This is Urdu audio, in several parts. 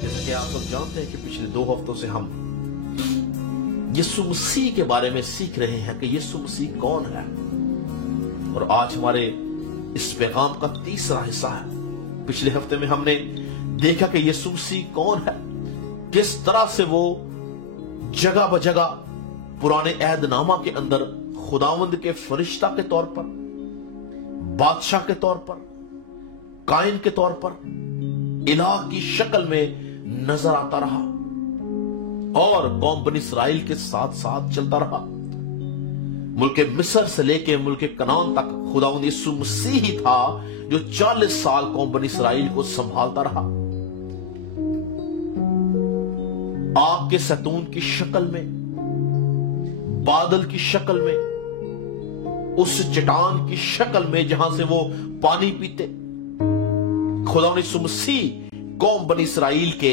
جیسا کہ آپ سب جانتے ہیں کہ پچھلے 2 ہفتوں سے ہم یسوع مسیح کے بارے میں سیکھ رہے ہیں کہ یسوع مسیح کون ہے، اور آج ہمارے اس پیغام کا تیسرا حصہ ہے۔ پچھلے ہفتے میں ہم نے دیکھا کہ یسوع مسیح کون ہے، کس طرح سے وہ جگہ بجگہ پرانے عہد نامہ کے اندر خداوند کے فرشتہ کے طور پر، بادشاہ کے طور پر، کائن کے طور پر، الہ کی شکل میں نظر آتا رہا اور قوم بنی اسرائیل کے ساتھ ساتھ چلتا رہا۔ ملک مصر سے لے کے ملک کنعان تک خداوند یسوع مسیح ہی تھا جو 40 سال قوم بنی اسرائیل کو سنبھالتا رہا۔ آگ کے ستون کی شکل میں، بادل کی شکل میں، اس چٹان کی شکل میں جہاں سے وہ پانی پیتے، خداوند یسوع مسیح قوم بنی اسرائیل کے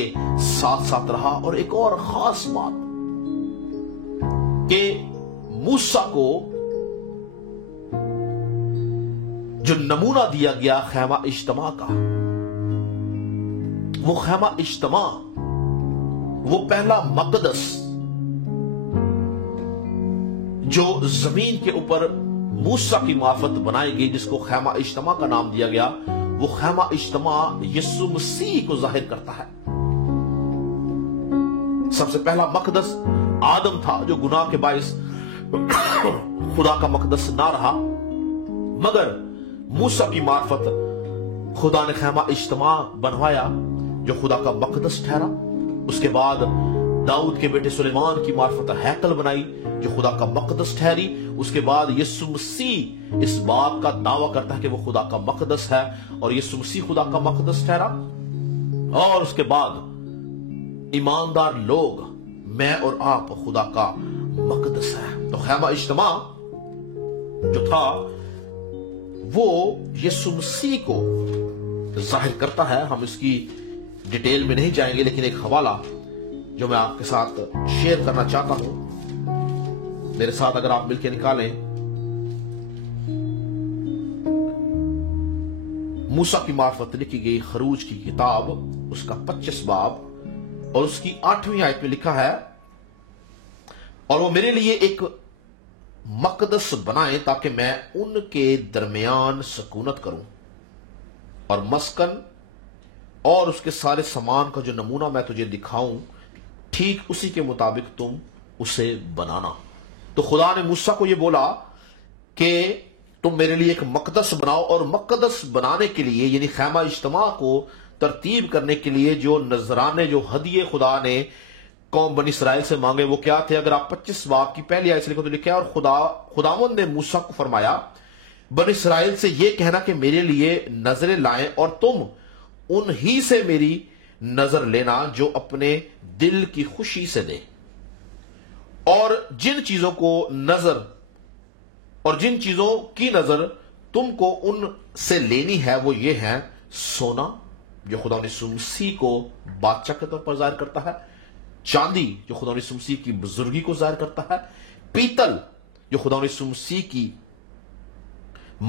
ساتھ ساتھ رہا۔ اور ایک اور خاص بات کہ موسیٰ کو جو نمونہ دیا گیا خیمہ اجتماع کا، وہ خیمہ اجتماع، وہ پہلا مقدس جو زمین کے اوپر موسیٰ کی معرفت بنائی گئی، جس کو خیمہ اجتماع کا نام دیا گیا، وہ خیمہ اجتماع یسوع مسیح کو ظاہر کرتا ہے۔ سب سے پہلا مقدس آدم تھا جو گناہ کے باعث خدا کا مقدس نہ رہا، مگر موسیٰ کی معرفت خدا نے خیمہ اجتماع بنوایا جو خدا کا مقدس ٹھہرا۔ اس کے بعد داؤد کے بیٹے سلیمان کی معرفت ہیکل بنائی جو خدا کا مقدس ٹھہری۔ اس کے بعد یسوع مسیح اس بات کا دعویٰ کرتا ہے کہ وہ خدا کا مقدس ہے، اور یسوع مسیح خدا کا مقدس ٹھہرا۔ اور اس کے بعد ایماندار لوگ، میں اور آپ، خدا کا مقدس ہے۔ تو خیمہ اجتماع جو تھا وہ یسوع مسیح کو ظاہر کرتا ہے۔ ہم اس کی ڈیٹیل میں نہیں جائیں گے، لیکن ایک حوالہ جو میں آپ کے ساتھ شیئر کرنا چاہتا ہوں، میرے ساتھ اگر آپ مل کے نکالیں، موسیٰ کی معرفت لکھی گئی خروج کی کتاب، اس کا 25 باب اور اس کی 8ویں آیت میں لکھا ہے، اور وہ میرے لیے ایک مقدس بنائیں تاکہ میں ان کے درمیان سکونت کروں، اور مسکن اور اس کے سارے سامان کا جو نمونہ میں تجھے دکھاؤں، ٹھیک اسی کے مطابق تم اسے بنانا۔ تو خدا نے موسیٰ کو یہ بولا کہ تم میرے لیے ایک مقدس بناؤ، اور مقدس بنانے کے لیے، یعنی خیمہ اجتماع کو ترتیب کرنے کے لیے جو نذرانے، جو ہدیے خدا نے قوم بنی اسرائیل سے مانگے، وہ کیا تھے؟ اگر آپ 25 باب کی پہلی آیت سے لکھو تو لکھا ہے، اور خداوند نے موسیٰ کو فرمایا بنی اسرائیل سے یہ کہنا کہ میرے لیے نظریں لائیں، اور تم انہی سے میری نظر لینا جو اپنے دل کی خوشی سے دے، اور جن چیزوں کی نظر تم کو ان سے لینی ہے وہ یہ ہے: سونا جو خدا یسوع مسیح کو بادشاہ کے طور پر ظاہر کرتا ہے، چاندی جو خدا یسوع مسیح کی بزرگی کو ظاہر کرتا ہے، پیتل جو خدا یسوع مسیح کی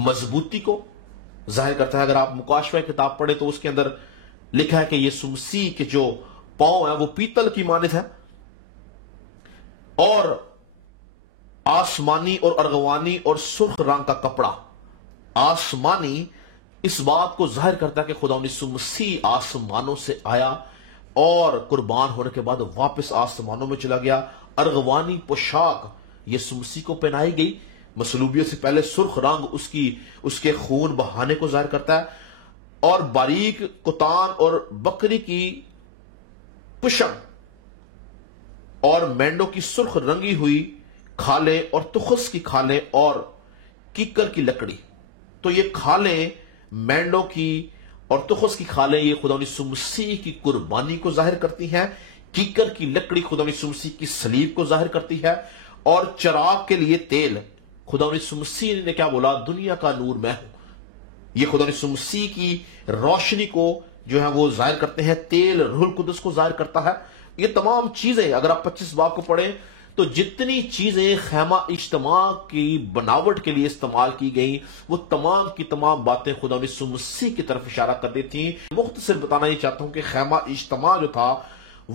مضبوطی کو ظاہر کرتا ہے۔ اگر آپ مکاشفہ کتاب پڑھیں تو اس کے اندر لکھا ہے کہ یسوع مسیح کے جو پاؤں ہیں وہ پیتل کی مانند ہے، اور آسمانی اور ارغوانی اور سرخ رنگ کا کپڑا۔ آسمانی اس بات کو ظاہر کرتا ہے کہ خدا یسوع مسیح آسمانوں سے آیا اور قربان ہونے کے بعد واپس آسمانوں میں چلا گیا۔ ارغوانی پوشاک یسوع مسیح کو پہنائی گئی، مصلوبیت سے پہلے سرخ رنگ اس کے خون بہانے کو ظاہر کرتا ہے، اور باریک کتان اور بکری کی پشم اور مینڈوں کی سرخ رنگی ہوئی کھالیں اور تخس کی کھالیں اور کیکر کی لکڑی۔ تو یہ کھالیں، مینڈوں کی اور تخس کی کھالیں، یہ خدا یسوع مسیح کی قربانی کو ظاہر کرتی ہیں۔ کیکر کی لکڑی خدا یسوع مسیح کی صلیب کو ظاہر کرتی ہے، اور چراغ کے لیے تیل، خدا یسوع مسیح نے کیا بولا؟ دنیا کا نور میں ہوں۔ یہ خدا یسوع مسیح کی روشنی کو جو ہے وہ ظاہر کرتے ہیں۔ تیل روح القدس کو ظاہر کرتا ہے۔ یہ تمام چیزیں اگر آپ 25 باب کو پڑھیں تو جتنی چیزیں خیمہ اجتماع کی بناوٹ کے لیے استعمال کی گئیں وہ تمام کی تمام باتیں خدا یسوع مسیح کی طرف اشارہ کرتی تھیں. مختصر بتانا یہ چاہتا ہوں کہ خیمہ اجتماع جو تھا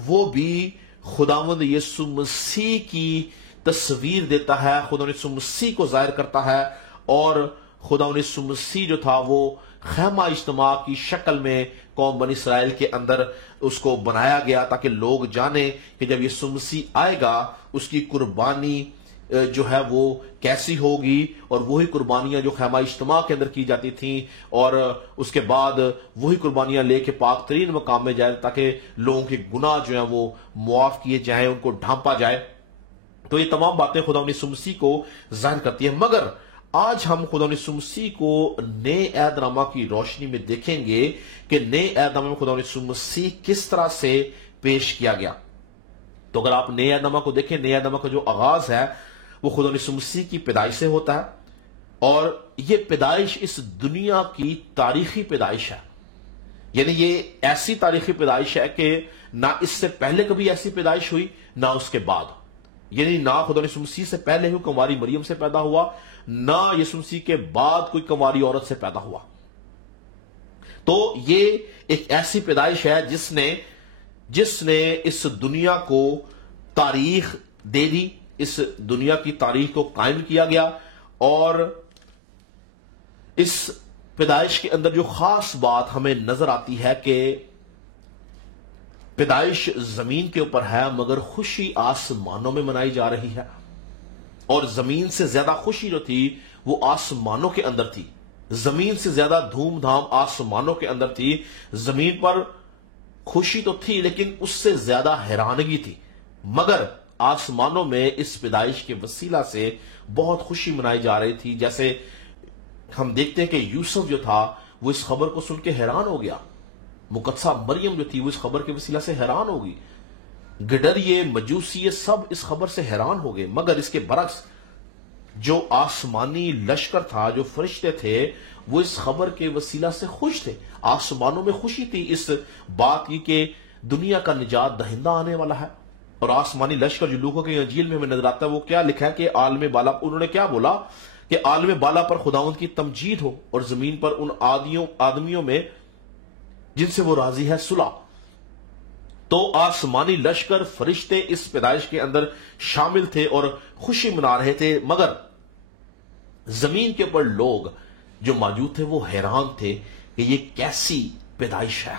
وہ بھی خداوند یسوع مسیح کی تصویر دیتا ہے، خدا یسوع مسیح کو ظاہر کرتا ہے، اور خدا یسوع مسیح جو تھا وہ خیمہ اجتماع کی شکل میں قوم بنی اسرائیل کے اندر اس کو بنایا گیا تاکہ لوگ جانیں کہ جب یسوع مسیح آئے گا اس کی قربانی جو ہے وہ کیسی ہوگی، اور وہی قربانیاں جو خیمہ اجتماع کے اندر کی جاتی تھیں اور اس کے بعد وہی قربانیاں لے کے پاک ترین مقام میں جائے تاکہ لوگوں کے گناہ جو ہیں وہ معاف کیے جائیں، ان کو ڈھانپا جائے. تو یہ تمام باتیں خدا یسوع مسیح کو ظاہر کرتی ہیں. مگر آج ہم خدا یسوع مسیح کو نئے عہد نامہ کی روشنی میں دیکھیں گے کہ نئے عہد نامہ میں خدا یسوع مسیح کس طرح سے پیش کیا گیا. تو اگر آپ نئے عہد نامہ کو دیکھیں، نئے عہد نامہ کا جو آغاز ہے وہ خدا یسوع مسیح کی پیدائش سے ہوتا ہے، اور یہ پیدائش اس دنیا کی تاریخی پیدائش ہے. یعنی یہ ایسی تاریخی پیدائش ہے کہ نہ اس سے پہلے کبھی ایسی پیدائش ہوئی نہ اس کے بعد. یعنی نہ خدا یسوع مسیح سے پہلے ہوئی کنواری مریم سے پیدا ہوا، نہ یسوع مسیح کے بعد کوئی کنواری عورت سے پیدا ہوا. تو یہ ایک ایسی پیدائش ہے جس نے اس دنیا کو تاریخ دے دی، اس دنیا کی تاریخ کو قائم کیا گیا. اور اس پیدائش کے اندر جو خاص بات ہمیں نظر آتی ہے کہ پیدائش زمین کے اوپر ہے مگر خوشی آسمانوں میں منائی جا رہی ہے. اور زمین سے زیادہ خوشی جو تھی وہ آسمانوں کے اندر تھی. زمین سے زیادہ دھوم دھام آسمانوں کے اندر تھی. زمین پر خوشی تو تھی لیکن اس سے زیادہ حیرانگی تھی. مگر آسمانوں میں اس پیدائش کے وسیلہ سے بہت خوشی منائی جا رہی تھی. جیسے ہم دیکھتے ہیں کہ یوسف جو تھا وہ اس خبر کو سن کے حیران ہو گیا. مقدسہ مریم جو تھی وہ اس خبر کے وسیلہ سے حیران ہو گئی. گڈریے، مجوسی، سب اس خبر سے حیران ہو گئے. مگر اس کے برعکس جو آسمانی لشکر تھا، جو فرشتے تھے، وہ اس خبر کے وسیلہ سے خوش تھے. آسمانوں میں خوشی تھی اس بات کی کہ دنیا کا نجات دہندہ آنے والا ہے. اور آسمانی لشکر جو لوکوں کی انجیل میں ہمیں نظر آتا ہے وہ کیا لکھا ہے کہ عالم بالا، انہوں نے کیا بولا کہ عالم بالا پر خداوند کی تمجید ہو اور زمین پر ان آدمیوں میں جن سے وہ راضی ہے صلح. تو آسمانی لشکر، فرشتے اس پیدائش کے اندر شامل تھے اور خوشی منا رہے تھے. مگر زمین کے اوپر لوگ جو موجود تھے وہ حیران تھے کہ یہ کیسی پیدائش ہے.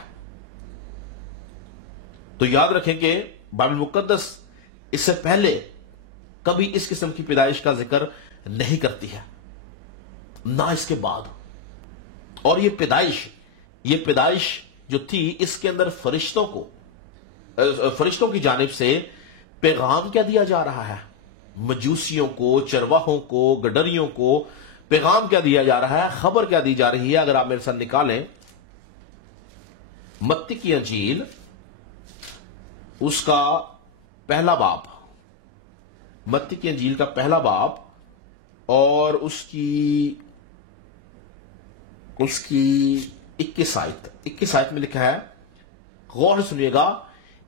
تو یاد رکھیں کہ بائبل مقدس اس سے پہلے کبھی اس قسم کی پیدائش کا ذکر نہیں کرتی ہے، نہ اس کے بعد. اور یہ پیدائش جو تھی اس کے اندر فرشتوں کی جانب سے پیغام کیا دیا جا رہا ہے؟ مجوسیوں کو، چرواہوں کو، گڈریوں کو پیغام کیا دیا جا رہا ہے؟ خبر کیا دی جا رہی ہے؟ اگر آپ میرے ساتھ نکالیں متی کی انجیل اس کا پہلا باب، متی کی انجیل کا پہلا باب اور اس کی 21 آیت میں لکھا ہے، غور سے سنیے گا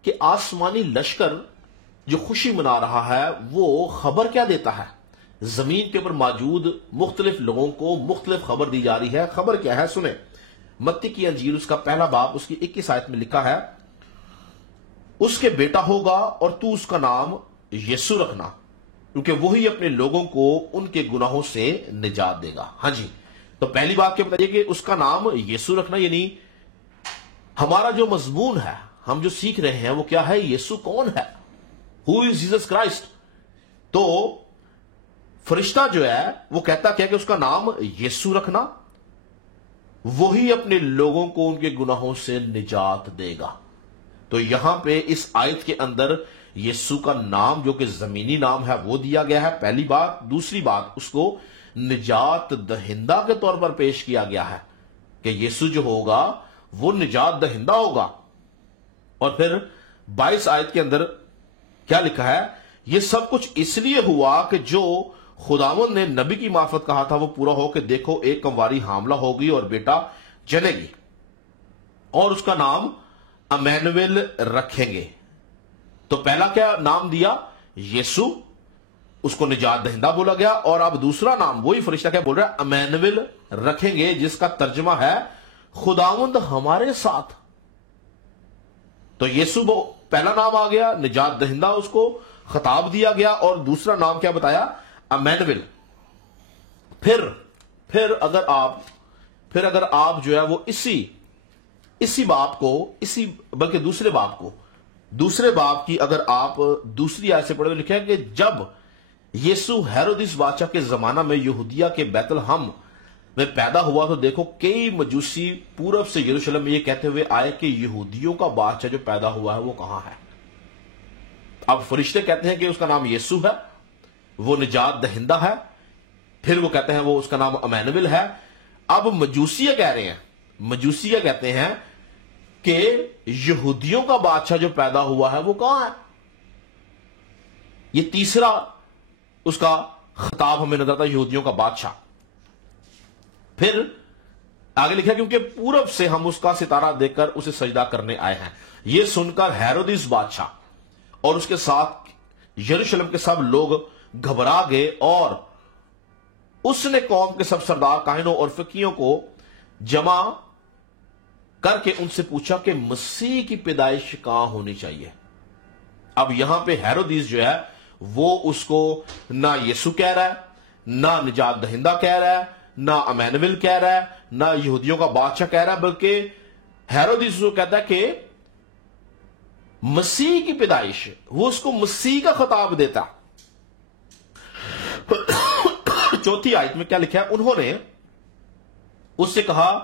کہ آسمانی لشکر جو خوشی منا رہا ہے وہ خبر کیا دیتا ہے؟ زمین کے اوپر موجود مختلف لوگوں کو مختلف خبر دی جا رہی ہے. خبر کیا ہے؟ سنیں. متی کی انجیل اس کا پہلا باب اس کی 21 آیت میں لکھا ہے، اس کے بیٹا ہوگا اور تو اس کا نام یسوع رکھنا، کیونکہ وہی اپنے لوگوں کو ان کے گناہوں سے نجات دے گا. ہاں جی، تو پہلی بات کیا بتائیے کہ اس کا نام یسوع رکھنا، یعنی ہمارا جو مضمون ہے، ہم جو سیکھ رہے ہیں وہ کیا ہے؟ یسوع کون ہے؟ ہو از جیسس کرائسٹ. تو فرشتہ جو ہے وہ کہتا کیا کہ اس کا نام یسوع رکھنا، وہی اپنے لوگوں کو ان کے گناہوں سے نجات دے گا. تو یہاں پہ اس آیت کے اندر یسوع کا نام جو کہ زمینی نام ہے وہ دیا گیا ہے، پہلی بات. دوسری بات، اس کو نجات دہندہ کے طور پر پیش کیا گیا ہے کہ یسوع جو ہوگا وہ نجات دہندہ ہوگا. اور پھر 22 آیت کے اندر کیا لکھا ہے؟ یہ سب کچھ اس لیے ہوا کہ جو خداوند نے نبی کی معرفت کہا تھا وہ پورا ہو کہ دیکھو ایک کنواری حاملہ ہوگی اور بیٹا جنے گی اور اس کا نام امانویل رکھیں گے. تو پہلا کیا نام دیا؟ یسوع. اس کو نجات دہندہ بولا گیا، اور اب دوسرا نام وہی فرشتہ کیا بول رہا ہے؟ امینویل رکھیں گے، جس کا ترجمہ ہے خداوند ہمارے ساتھ۔ تو یسوع پہلا نام آ گیا، نجات دہندہ اس کو خطاب دیا گیا، اور دوسرا نام کیا بتایا؟ امینویل۔ پھر اگر آپ جو ہے وہ اسی بات کو بلکہ دوسرے باب کی اگر آپ دوسری آیت سے پڑھیں تو لکھا ہے کہ جب یسوع ہیرودیس بادشاہ کے زمانہ میں یہودیہ کے بیت لحم میں پیدا ہوا تو دیکھو کئی مجوسی پورب سے یروشلم میں یہ کہتے ہوئے آئے کہ یہودیوں کا بادشاہ جو پیدا ہوا ہے وہ کہاں ہے؟ اب فرشتے کہتے ہیں کہ اس کا نام یسوع ہے، وہ نجات دہندہ ہے، پھر وہ کہتے ہیں وہ اس کا نام امینویل ہے۔ اب مجوسیہ کہتے ہیں کہ یہودیوں کا بادشاہ جو پیدا ہوا ہے وہ کہاں ہے؟ یہ تیسرا اس کا خطاب ہمیں نظر آتا ہے، یہودیوں کا بادشاہ۔ پھر آگے لکھا کیونکہ پورب سے ہم اس کا ستارہ دیکھ کر اسے سجدہ کرنے آئے ہیں۔ یہ سن کر ہیرودیس بادشاہ اور اس کے ساتھ یروشلم کے سب لوگ گھبرا گئے، اور اس نے قوم کے سب سردار، کاہنوں اور فقیہوں کو جمع کر کے ان سے پوچھا کہ مسیح کی پیدائش کہاں ہونی چاہیے۔ اب یہاں پہ ہیرودیس جو ہے وہ اس کو نہ یسوع کہہ رہا ہے، نہ نجات دہندہ کہہ رہا ہے، نہ امینویل کہہ رہا ہے، نہ یہودیوں کا بادشاہ کہہ رہا ہے، بلکہ ہیرودیس کو کہتا ہے کہ مسیح کی پیدائش، وہ اس کو مسیح کا خطاب دیتا۔ چوتھی آیت میں کیا لکھا ہے؟ انہوں نے اس سے کہا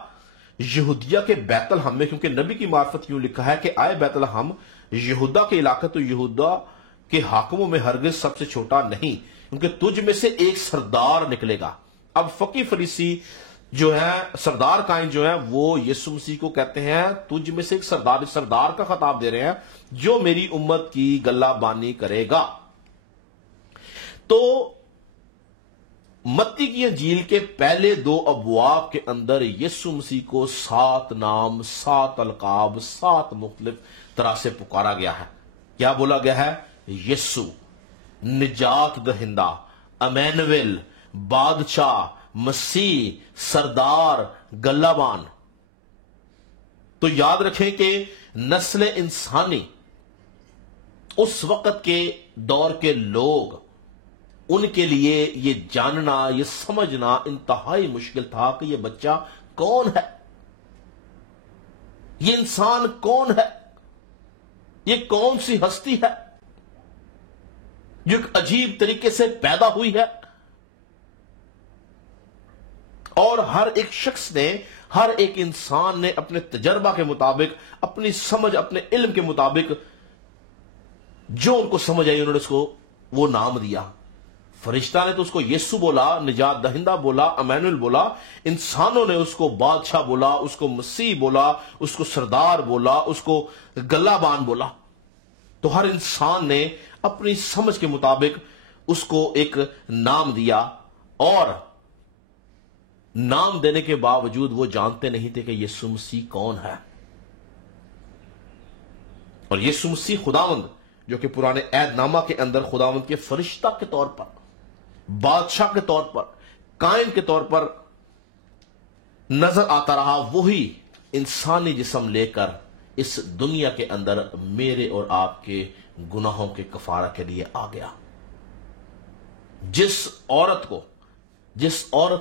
یہودیہ کے بیت لحم میں، کیونکہ نبی کی معرفت یوں لکھا ہے کہ آئے بیت لحم یہودا کے علاقہ تو یہودا کے حاکموں میں ہرگز سب سے چھوٹا نہیں، کیونکہ تجھ میں سے ایک سردار نکلے گا۔ اب فقی فریسی جو ہے، سردار کائن جو ہے، وہ یسوع مسیح کو کہتے ہیں تجھ میں سے ایک سردار کا خطاب دے رہے ہیں جو میری امت کی گلہ بانی کرے گا۔ تو متی کی انجیل کے پہلے 2 ابواب کے اندر یسوع مسیح کو 7 نام، 7 القاب، 7 مختلف طرح سے پکارا گیا ہے۔ کیا بولا گیا ہے؟ یسوع، نجات دہندہ، امینویل، بادشاہ، مسیح، سردار، گلہ بان۔ تو یاد رکھیں کہ نسل انسانی، اس وقت کے دور کے لوگ، ان کے لیے یہ جاننا، یہ سمجھنا انتہائی مشکل تھا کہ یہ بچہ کون ہے، یہ انسان کون ہے، یہ کون سی ہستی ہے جو ایک عجیب طریقے سے پیدا ہوئی ہے۔ اور ہر ایک شخص نے، ہر ایک انسان نے اپنے تجربہ کے مطابق، اپنی سمجھ، اپنے علم کے مطابق جو ان کو سمجھ آئی انہوں نے اس کو وہ نام دیا۔ فرشتہ نے تو اس کو یسوع بولا، نجات دہندہ بولا، امینویل بولا، انسانوں نے اس کو بادشاہ بولا، اس کو مسیح بولا، اس کو سردار بولا، اس کو گلہ بان بولا۔ تو ہر انسان نے اپنی سمجھ کے مطابق اس کو ایک نام دیا، اور نام دینے کے باوجود وہ جانتے نہیں تھے کہ یسوع مسیح کون ہے۔ اور یسوع مسیح خداوند، جو کہ پرانے عہد نامہ کے اندر خداوند کے فرشتہ کے طور پر، بادشاہ کے طور پر، کائن کے طور پر نظر آتا رہا، وہی انسانی جسم لے کر اس دنیا کے اندر میرے اور آپ کے گناہوں کے کفارہ کے لیے آ گیا۔ جس عورت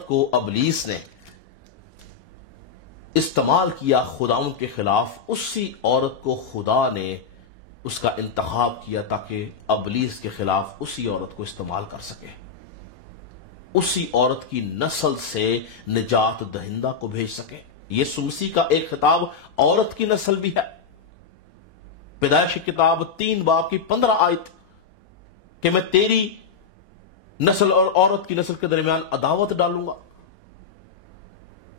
کو ابلیس نے استعمال کیا خداوند کے خلاف، اسی عورت کو خدا نے اس کا انتخاب کیا تاکہ ابلیس کے خلاف اسی عورت کو استعمال کر سکے، اسی عورت کی نسل سے نجات دہندہ کو بھیج سکے۔ یسوع مسیح کا ایک خطاب عورت کی نسل بھی ہے، پیدائش کی کتاب 3 باب کی 15 آیت، کہ میں تیری نسل اور عورت کی نسل کے درمیان عداوت ڈالوں گا۔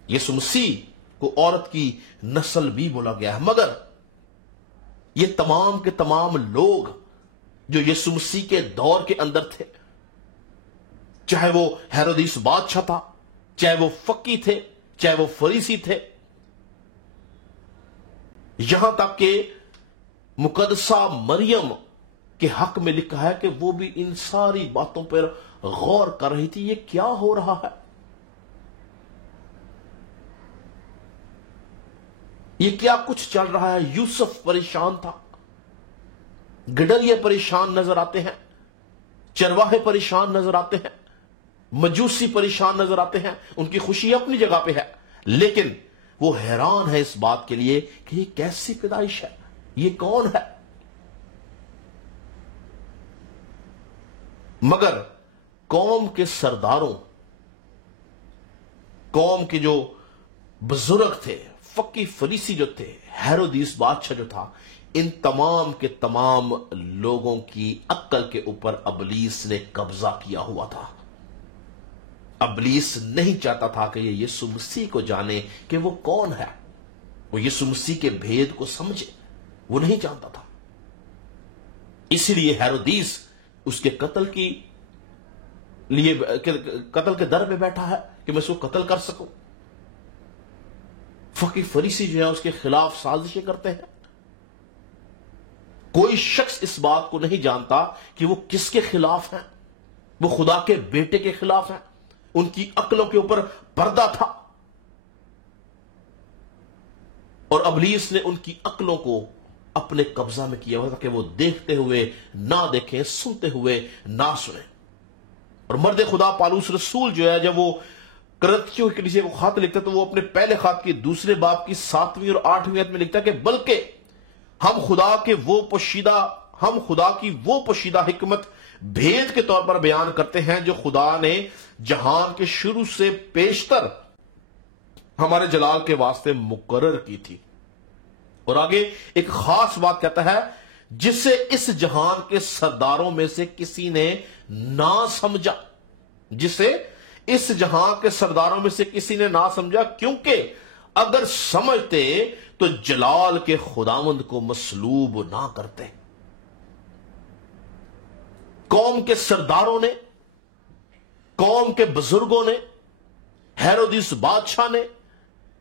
یسوع مسیح کو عورت کی نسل بھی بولا گیا ہے، مگر یہ تمام کے تمام لوگ جو یسوع مسیح کے دور کے اندر تھے، چاہے وہ ہیرودیس بادشاہ تھا، چاہے وہ فقی تھے، چاہے وہ فریسی تھے، یہاں تک کہ مقدسہ مریم کے حق میں لکھا ہے کہ وہ بھی ان ساری باتوں پر غور کر رہی تھی، یہ کیا ہو رہا ہے، یہ کیا کچھ چل رہا ہے۔ یوسف پریشان تھا، گڈریے پریشان نظر آتے ہیں، چرواہے پریشان نظر آتے ہیں، مجوسی پریشان نظر آتے ہیں، ان کی خوشی اپنی جگہ پہ ہے، لیکن وہ حیران ہے اس بات کے لیے کہ یہ کیسی پیدائش ہے، یہ کون ہے۔ مگر قوم کے سرداروں، قوم کے جو بزرگ تھے، فقی فریسی جو تھے، ہیرودیس بادشاہ جو تھا، ان تمام کے تمام لوگوں کی عقل کے اوپر ابلیس نے قبضہ کیا ہوا تھا۔ ابلیس نہیں چاہتا تھا کہ یہ یسوع مسیح کو جانے کہ وہ کون ہے، وہ یسوع مسیح کے بھید کو سمجھے، وہ نہیں جانتا تھا۔ اسی لیے ہیرودیس اس کے قتل کے در پہ بیٹھا ہے کہ میں اس کو قتل کر سکوں۔ فقی فریسی جو ہے اس کے خلاف سازشیں کرتے ہیں۔ کوئی شخص اس بات کو نہیں جانتا کہ وہ کس کے خلاف ہیں، وہ خدا کے بیٹے کے خلاف ہیں۔ ان کی عقلوں کے اوپر پردہ تھا اور ابلیس نے ان کی عقلوں کو اپنے قبضہ میں کیا ہوا تھا کہ وہ دیکھتے ہوئے نہ دیکھیں، سنتے ہوئے نہ سنیں۔ اور مرد خدا پالوس رسول جو ہے، جب وہ کرنتھیوں کی کلیسیا کو خط لکھتا ہے تو وہ اپنے پہلے خط کی 2 باب کی 7ویں اور 8ویں آیت میں لکھتا ہے کہ بلکہ ہم خدا کی وہ پوشیدہ حکمت بھید کے طور پر بیان کرتے ہیں جو خدا نے جہان کے شروع سے پیشتر ہمارے جلال کے واسطے مقرر کی تھی۔ اور آگے ایک خاص بات کہتا ہے، جسے اس جہان کے سرداروں میں سے کسی نے نہ سمجھا، جسے اس جہان کے سرداروں میں سے کسی نے نہ سمجھا، کیونکہ اگر سمجھتے تو جلال کے خداوند کو مصلوب نہ کرتے۔ قوم کے سرداروں نے، قوم کے بزرگوں نے، ہیرودیس بادشاہ نے،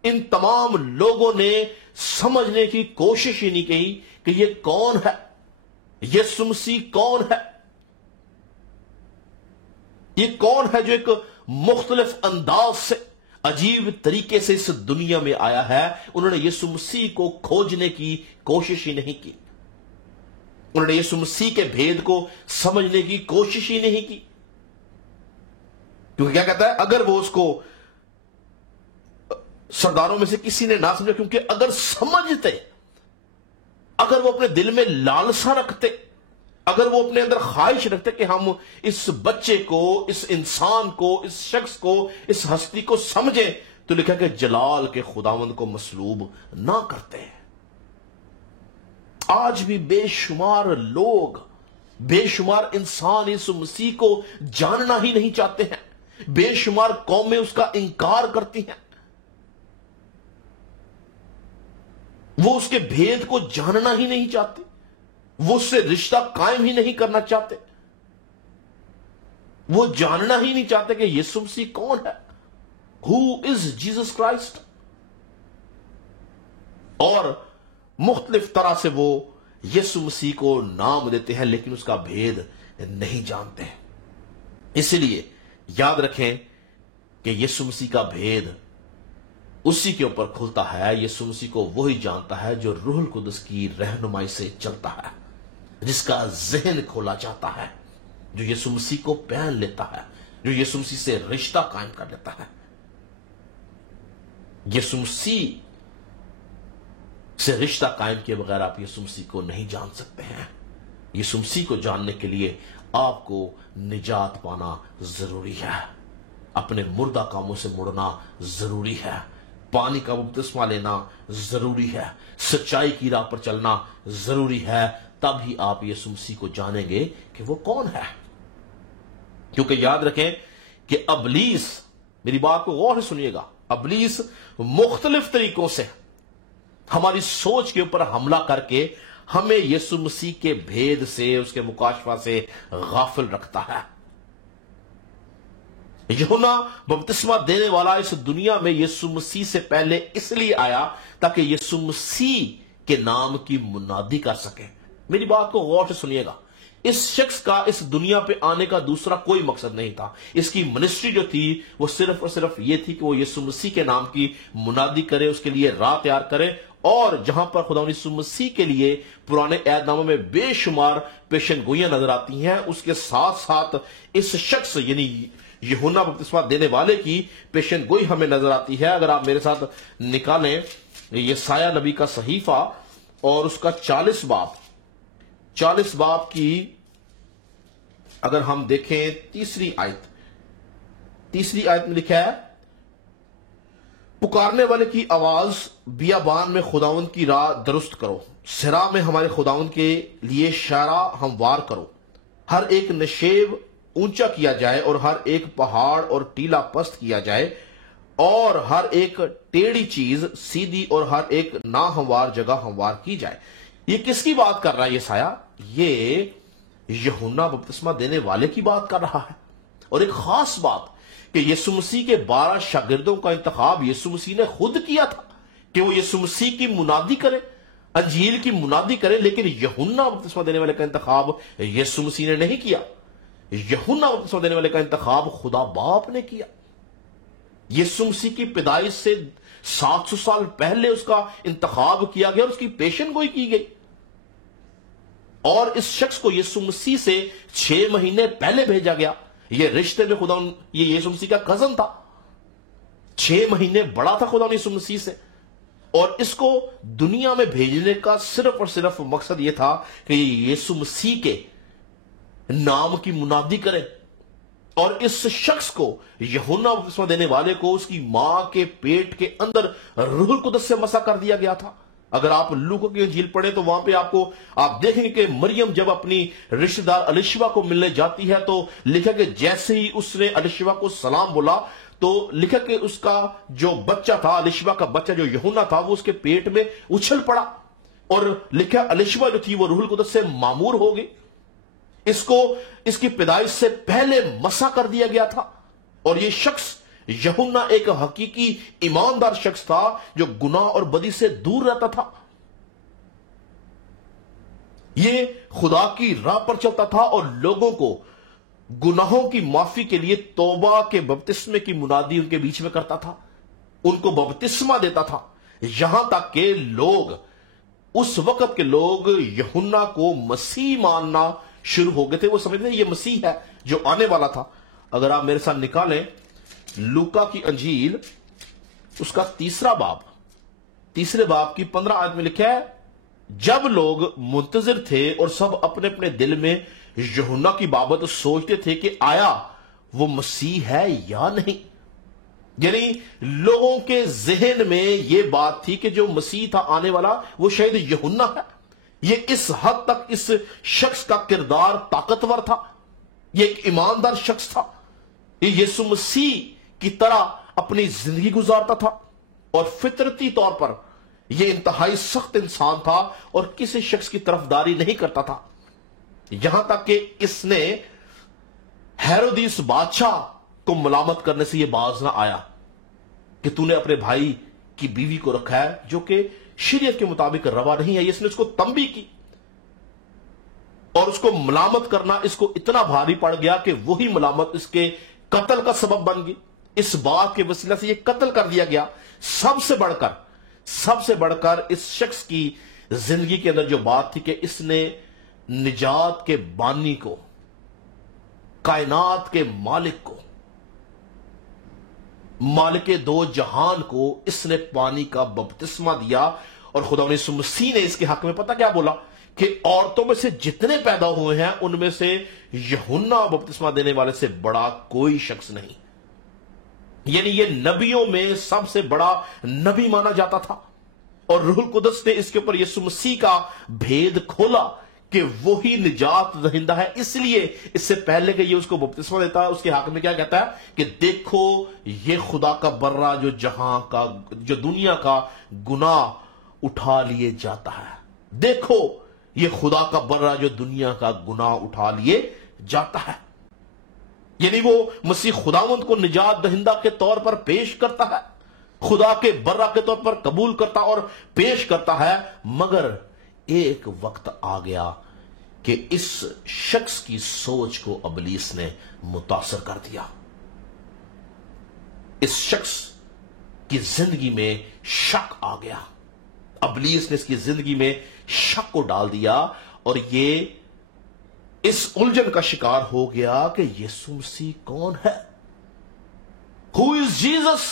ان تمام لوگوں نے سمجھنے کی کوشش ہی نہیں کی کہ یہ کون ہے، یسوع مسیح کون ہے، یہ کون ہے جو ایک مختلف انداز سے، عجیب طریقے سے اس دنیا میں آیا ہے۔ انہوں نے یسوع مسیح کو کھوجنے کی کوشش ہی نہیں کی، انہوں نے یسوع مسیح کے بھید کو سمجھنے کی کوشش ہی نہیں کی، کیونکہ کیا کہتا ہے، اگر وہ اس کو سرداروں میں سے کسی نے نہ سمجھا، کیونکہ اگر سمجھتے، اگر وہ اپنے دل میں لالسا رکھتے، اگر وہ اپنے اندر خواہش رکھتے کہ ہم اس بچے کو، اس انسان کو، اس شخص کو، اس ہستی کو سمجھیں، تو لکھا کہ جلال کے خداوند کو مصلوب نہ کرتے۔ آج بھی بے شمار لوگ، بے شمار انسان یسوع مسیح کو جاننا ہی نہیں چاہتے ہیں، بے شمار قومیں اس کا انکار کرتی ہیں، وہ اس کے بھید کو جاننا ہی نہیں چاہتے، وہ اس سے رشتہ قائم ہی نہیں کرنا چاہتے، وہ جاننا ہی نہیں چاہتے کہ یسوع مسیح کون ہے، ہو از جیسس کرائسٹ، اور مختلف طرح سے وہ یسوع مسیح کو نام دیتے ہیں لیکن اس کا بھید نہیں جانتے ہیں۔ اسی لیے یاد رکھیں کہ یسوع مسیح کا بھید اسی کے اوپر کھلتا ہے۔ یسوع مسیح کو وہی جانتا ہے جو روح القدس کی رہنمائی سے چلتا ہے، جس کا ذہن کھولا جاتا ہے، جو یسوع مسیح کو پہن لیتا ہے، جو یسوع مسیح سے رشتہ قائم کر لیتا ہے۔ یسوع مسیح سے رشتہ قائم کیے بغیر آپ یسوع مسیح کو نہیں جان سکتے ہیں۔ یسوع مسیح کو جاننے کے لیے آپ کو نجات پانا ضروری ہے، اپنے مردہ کاموں سے مڑنا ضروری ہے، پانی کا بپتسمہ لینا ضروری ہے، سچائی کی راہ پر چلنا ضروری ہے، تب ہی آپ یسوع مسیح کو جانیں گے کہ وہ کون ہے۔ کیونکہ یاد رکھیں کہ ابلیس، میری بات کو غور سے سنیے گا، ابلیس مختلف طریقوں سے ہماری سوچ کے اوپر حملہ کر کے ہمیں یسوع مسیح کے بھید سے، اس کے مکاشفہ سے غافل رکھتا ہے۔ یوحنا بپتسمہ دینے والا اس دنیا میں یسوع مسیح سے پہلے اس لیے آیا تاکہ یسوع مسیح کے نام کی منادی کر سکے۔ میری بات کو غور سے سنیے گا، اس شخص کا اس دنیا پہ آنے کا دوسرا کوئی مقصد نہیں تھا. اس کی منسٹری جو تھی وہ صرف اور صرف یہ تھی کہ وہ یسوع مسیح کے نام کی منادی کرے، اس کے لیے راہ تیار کرے. اور جہاں پر خدا یسوع مسیح کے لیے پرانے عہد ناموں میں بے شمار پیشن گوئیاں نظر آتی ہیں، اس کے ساتھ ساتھ اس شخص یعنی یوحنا بپتسمہ دینے والے کی پیشن گوئی ہمیں نظر آتی ہے. اگر آپ میرے ساتھ نکالیں یسایہ نبی کا صحیفہ اور اس کا 40 باب کی اگر ہم دیکھیں تیسری آیت میں لکھا ہے، پکارنے والے کی آواز بیابان میں خداوند کی راہ درست کرو، صحرا میں ہمارے خداوند کے لیے شارع ہموار کرو. ہر ایک نشیب اونچا کیا جائے اور ہر ایک پہاڑ اور ٹیلا پست کیا جائے، اور ہر ایک ٹیڑھی چیز سیدھی اور ہر ایک ناہموار جگہ ہموار کی جائے. یہ کس کی بات کر رہا ہے یسایہ؟ یہ یوحنا بپتسمہ دینے والے کی بات کر رہا ہے. اور ایک خاص بات کہ یسوع مسیح کے 12 شاگردوں کا انتخاب یسوع مسیح نے خود کیا تھا کہ وہ یسوع مسیح کی منادی کرے، انجیل کی منادی کرے. لیکن یوحنا بپتسمہ دینے والے کا انتخاب یسوع مسیح نے نہیں کیا. یوحنا بپتسمہ دینے والے کا انتخاب خدا باپ نے کیا. یسوع مسیح کی پیدائش سے 700 سال پہلے اس کا انتخاب کیا گیا اور اس کی پیشن گوئی کی گئی. اور اس شخص کو یسوع مسیح سے 6 مہینے پہلے بھیجا گیا. یہ رشتے میں خدا یہ یسوع مسیح کا کزن تھا، 6 مہینے بڑا تھا خدا یسوع مسیح سے. اور اس کو دنیا میں بھیجنے کا صرف اور صرف مقصد یہ تھا کہ یہ یسوع مسیح کے نام کی منادی کرے. اور اس شخص کو یوحنا بپتسمہ دینے والے کو اس کی ماں کے پیٹ کے اندر روح القدس سے مسح کر دیا گیا تھا. اگر آپ لوکا کی انجیل پڑھیں تو وہاں پہ آپ دیکھیں گے کہ مریم جب اپنی رشتہ دار الیشبا کو ملنے جاتی ہے تو لکھا کہ جیسے ہی اس نے الیشبا کو سلام بولا تو لکھا کہ اس کا جو بچہ تھا، الیشبا کا بچہ جو یوحنا تھا، وہ اس کے پیٹ میں اچھل پڑا. اور لکھا الیشبا جو تھی وہ روح القدس سے معمور ہو گئی. اس کو اس کی پیدائش سے پہلے مسح کر دیا گیا تھا. اور یہ شخص یوحنا ایک حقیقی ایماندار شخص تھا جو گناہ اور بدی سے دور رہتا تھا. یہ خدا کی راہ پر چلتا تھا اور لوگوں کو گناہوں کی معافی کے لیے توبہ کے بپتسمے کی منادی ان کے بیچ میں کرتا تھا، ان کو بپتسمہ دیتا تھا. یہاں تک کہ لوگ اس وقت کے لوگ یوحنا کو مسیح ماننا شروع ہو گئے تھے. وہ سمجھتے ہیں یہ مسیح ہے جو آنے والا تھا. اگر آپ میرے ساتھ نکالیں لوکا کی انجیل اس کا تیسرے باب کی 15 آیت میں لکھا ہے، جب لوگ منتظر تھے اور سب اپنے اپنے دل میں یوحنا کی بابت سوچتے تھے کہ آیا وہ مسیح ہے یا نہیں. یعنی لوگوں کے ذہن میں یہ بات تھی کہ جو مسیح تھا آنے والا وہ شاید یوحنا ہے. یہ اس حد تک اس شخص کا کردار طاقتور تھا، یہ ایک ایماندار شخص تھا، یہ یسوع مسیح کی طرح اپنی زندگی گزارتا تھا. اور فطرتی طور پر یہ انتہائی سخت انسان تھا اور کسی شخص کی طرفداری نہیں کرتا تھا. یہاں تک کہ اس نے ہیرودیس بادشاہ کو ملامت کرنے سے یہ باز نہ آیا کہ تو نے اپنے بھائی کی بیوی کو رکھا ہے جو کہ شریعت کے مطابق روا نہیں ہے. اس نے اس کو تنبیہ کی اور اس کو ملامت کرنا اس کو اتنا بھاری پڑ گیا کہ وہی ملامت اس کے قتل کا سبب بن گئی. اس بات کے وسیلہ سے یہ قتل کر دیا گیا. سب سے بڑھ کر اس شخص کی زندگی کے اندر جو بات تھی کہ اس نے نجات کے بانی کو، کائنات کے مالک کو، مالک دو جہان کو اس نے پانی کا بپتسمہ دیا. اور خدا یسوع مسیح نے اس کے حق میں پتہ کیا بولا کہ عورتوں میں سے جتنے پیدا ہوئے ہیں ان میں سے یوحنا بپتسمہ دینے والے سے بڑا کوئی شخص نہیں. یعنی یہ نبیوں میں سب سے بڑا نبی مانا جاتا تھا. اور روح القدس نے اس کے اوپر یسوع مسیح کا بھید کھولا کہ وہی نجات دہندہ ہے. اس لیے اس سے پہلے کہ یہ اس کو بپتسمہ دیتا ہے اس کے حق میں کیا کہتا ہے کہ دیکھو یہ خدا کا برہ جو دنیا کا گناہ اٹھا لیے جاتا ہے. دیکھو یہ خدا کا برہ جو دنیا کا گناہ اٹھا لیے جاتا ہے. یعنی وہ مسیح خداوند کو نجات دہندہ کے طور پر پیش کرتا ہے، خدا کے برہ کے طور پر قبول کرتا اور پیش کرتا ہے. مگر ایک وقت آ گیا کہ اس شخص کی سوچ کو ابلیس نے متاثر کر دیا. اس شخص کی زندگی میں شک آ گیا. ابلیس نے اس کی زندگی میں شک کو ڈال دیا اور یہ اس الجھن کا شکار ہو گیا کہ یسوع مسیح کون ہے. Who is Jesus؟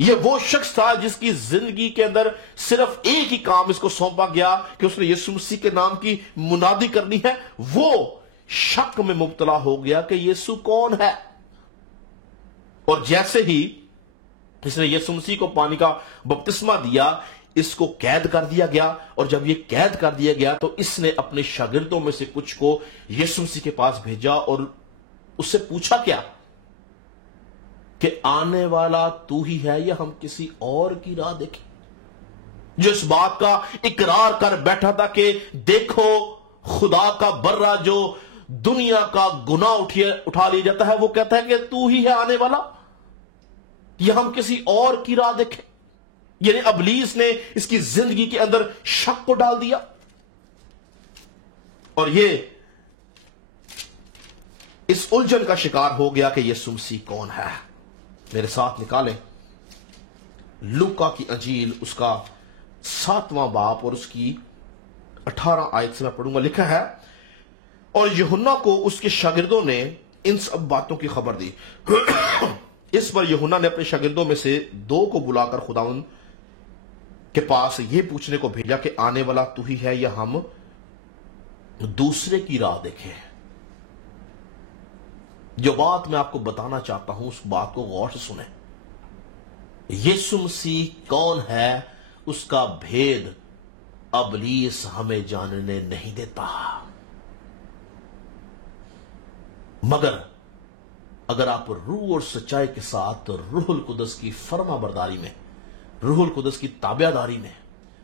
یہ وہ شخص تھا جس کی زندگی کے اندر صرف ایک ہی کام اس کو سونپا گیا کہ اس نے یسوع مسیح کے نام کی منادی کرنی ہے. وہ شک میں مبتلا ہو گیا کہ یسوع کون ہے. اور جیسے ہی اس نے یسوع مسیح کو پانی کا بپتسمہ دیا، اس کو قید کر دیا گیا. اور جب یہ قید کر دیا گیا تو اس نے اپنے شاگردوں میں سے کچھ کو یسوع مسیح کے پاس بھیجا اور اس سے پوچھا کیا کہ آنے والا تو ہی ہے یا ہم کسی اور کی راہ دیکھیں. جو اس بات کا اقرار کر بیٹھا تھا کہ دیکھو خدا کا برہ جو دنیا کا گناہ اٹھا لیا جاتا ہے، وہ کہتا ہے کہ تو ہی ہے آنے والا یا ہم کسی اور کی راہ دیکھیں. یعنی ابلیس نے اس کی زندگی کے اندر شک کو ڈال دیا اور یہ اس الجھن کا شکار ہو گیا کہ یسوع مسیح کون ہے. میرے ساتھ نکالیں لوکا کی انجیل، اس کا 7واں باب اور اس کی 18 آیت سے میں پڑھوں گا. لکھا ہے، اور یوحنا کو اس کے شاگردوں نے ان سب باتوں کی خبر دی. اس پر یوحنا نے اپنے شاگردوں میں سے 2 کو بلا کر خداوند کے پاس یہ پوچھنے کو بھیجا کہ آنے والا تو ہی ہے یا ہم دوسرے کی راہ دیکھیں. جو بات میں آپ کو بتانا چاہتا ہوں اس بات کو غور سے سنیں. یسوع مسیح کون ہے اس کا بھید ابلیس ہمیں جاننے نہیں دیتا. مگر اگر آپ روح اور سچائی کے ساتھ روح القدس کی فرما برداری میں، روح القدس کی تابعداری میں،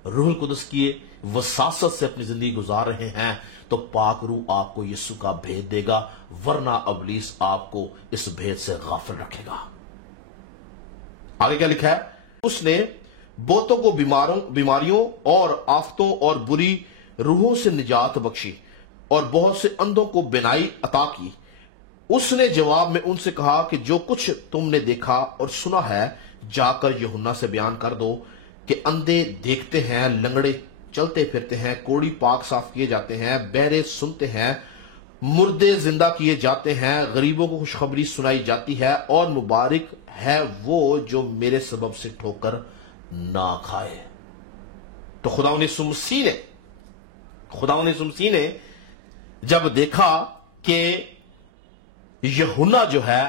روح القدس کی وساست سے اپنی زندگی گزار رہے ہیں تو پاک روح آپ کو یسوع کا بھید دے گا، ورنہ ابلیس آپ کو اس بھید سے غافل رکھے گا. آگے کیا لکھا ہے؟ اس نے بہتوں کو بیماریوں اور آفتوں اور بری روحوں سے نجات بخشی اور بہت سے اندھوں کو بینائی عطا کی. اس نے جواب میں ان سے کہا کہ جو کچھ تم نے دیکھا اور سنا ہے جا کر یوحنا سے بیان کر دو کہ اندھے دیکھتے ہیں، لنگڑے چلتے پھرتے ہیں، کوڑی پاک صاف کیے جاتے ہیں، بہرے سنتے ہیں، مردے زندہ کیے جاتے ہیں، غریبوں کو خوشخبری سنائی جاتی ہے، اور مبارک ہے وہ جو میرے سبب سے ٹھوکر نہ کھائے. تو خداوند یسوع مسیح نے جب دیکھا کہ یوحنا جو ہے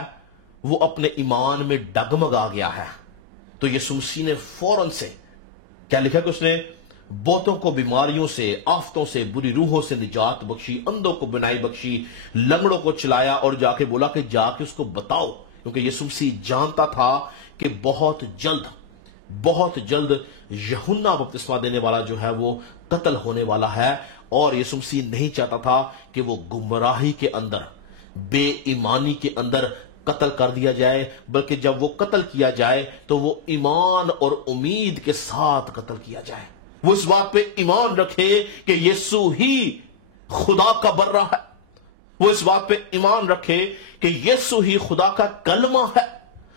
وہ اپنے ایمان میں ڈگمگا گیا ہے تو یسوع مسیح نے فوراً سے کیا لکھا کہ اس نے بہتوں کو بیماریوں سے، آفتوں سے، بری روحوں سے نجات بخشی، اندھوں کو بینائی بخشی، لنگڑوں کو چلایا اور جا کے بولا کہ جا کے اس کو بتاؤ. کیونکہ یسوع مسیح جانتا تھا کہ بہت جلد یوحنا بپتسمہ دینے والا جو ہے وہ قتل ہونے والا ہے. اور یسوع مسیح نہیں چاہتا تھا کہ وہ گمراہی کے اندر، بے ایمانی کے اندر قتل کر دیا جائے، بلکہ جب وہ قتل کیا جائے تو وہ ایمان اور امید کے ساتھ قتل کیا جائے. وہ اس بات پہ ایمان رکھے کہ یسوع ہی خدا کا برہ ہے. وہ اس بات پہ ایمان رکھے کہ یسوع ہی خدا کا کلمہ ہے.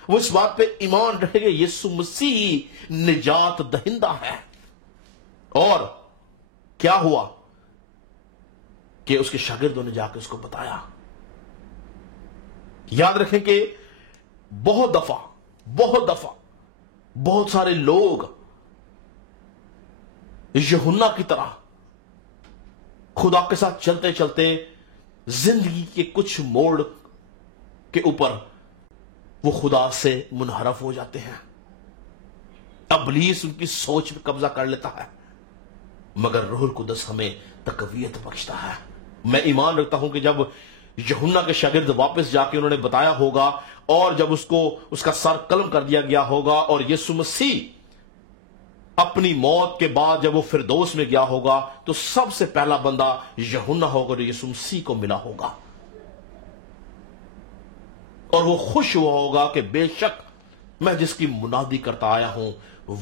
وہ اس بات پہ ایمان رکھے کہ یسوع مسیح نجات دہندہ ہے. اور کیا ہوا کہ اس کے شاگردوں نے جا کے اس کو بتایا. یاد رکھیں کہ بہت دفعہ بہت سارے لوگ یوحنا کی طرح خدا کے ساتھ چلتے چلتے زندگی کے کچھ موڑ کے اوپر وہ خدا سے منحرف ہو جاتے ہیں. ابلیس ان کی سوچ میں قبضہ کر لیتا ہے، مگر روح القدس ہمیں تقویت بخشتا ہے. میں ایمان رکھتا ہوں کہ جب یوحنا کے شاگرد واپس جا کے انہوں نے بتایا ہوگا اور جب اس کا سر قلم کر دیا گیا ہوگا اور یسوع مسیح اپنی موت کے بعد جب وہ فردوس میں گیا ہوگا تو سب سے پہلا بندہ یوحنا ہوگا اور یسوع مسیح کو ملا ہوگا اور وہ خوش ہوا ہوگا کہ بے شک میں جس کی منادی کرتا آیا ہوں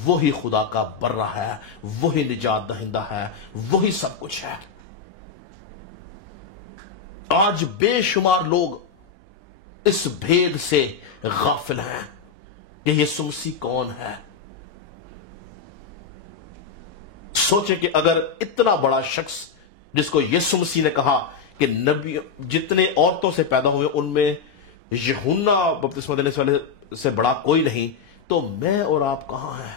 وہی خدا کا برہ ہے، وہی نجات دہندہ ہے، وہی سب کچھ ہے۔ آج بے شمار لوگ اس بھید سے غافل ہیں کہ یسوع مسیح کون ہے۔ سوچیں کہ اگر اتنا بڑا شخص جس کو یسوع مسیح نے کہا کہ نبی جتنے عورتوں سے پیدا ہوئے ان میں یوحنا بپتسمہ دینے والے سے بڑا کوئی نہیں، تو میں اور آپ کہاں ہیں؟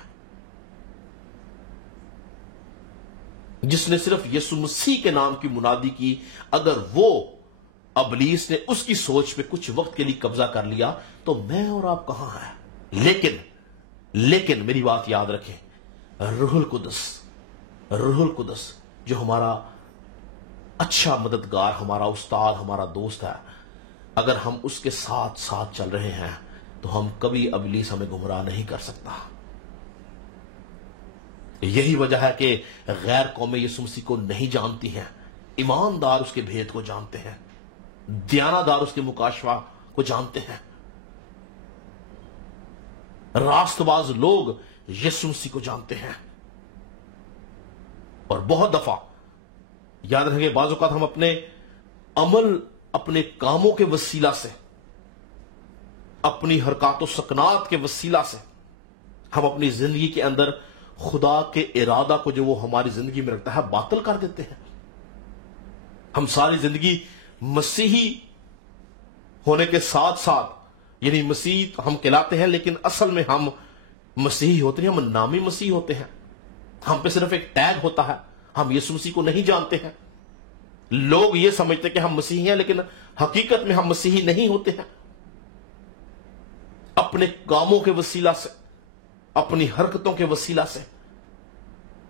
جس نے صرف یسوع مسیح کے نام کی منادی کی، اگر وہ ابلیس نے اس کی سوچ پہ کچھ وقت کے لیے قبضہ کر لیا تو میں اور آپ کہاں ہیں؟ لیکن میری بات یاد رکھیں، روح القدس جو ہمارا اچھا مددگار، ہمارا استاد، ہمارا دوست ہے، اگر ہم اس کے ساتھ ساتھ چل رہے ہیں تو ہم کبھی ابلیس ہمیں گمراہ نہیں کر سکتا۔ یہی وجہ ہے کہ غیر قومیں یسوع مسیح کو نہیں جانتی ہیں، ایماندار اس کے بھید کو جانتے ہیں، دیانتدار اس کے مکاشفہ کو جانتے ہیں، راست باز لوگ یسوع مسیح کو جانتے ہیں۔ اور بہت دفعہ یاد رکھیں، بعض اوقات ہم اپنے عمل، اپنے کاموں کے وسیلہ سے، اپنی حرکات و سکنات کے وسیلہ سے ہم اپنی زندگی کے اندر خدا کے ارادہ کو جو وہ ہماری زندگی میں رکھتا ہے باطل کر دیتے ہیں۔ ہم ساری زندگی مسیحی ہونے کے ساتھ ساتھ، یعنی مسیح ہم کہلاتے ہیں لیکن اصل میں ہم مسیحی ہوتے ہیں، ہم نامی مسیحی ہوتے ہیں، ہم پہ صرف ایک ٹیگ ہوتا ہے، ہم یسوع مسیح کو نہیں جانتے ہیں۔ لوگ یہ سمجھتے کہ ہم مسیحی ہیں لیکن حقیقت میں ہم مسیحی نہیں ہوتے ہیں۔ اپنے کاموں کے وسیلہ سے، اپنی حرکتوں کے وسیلہ سے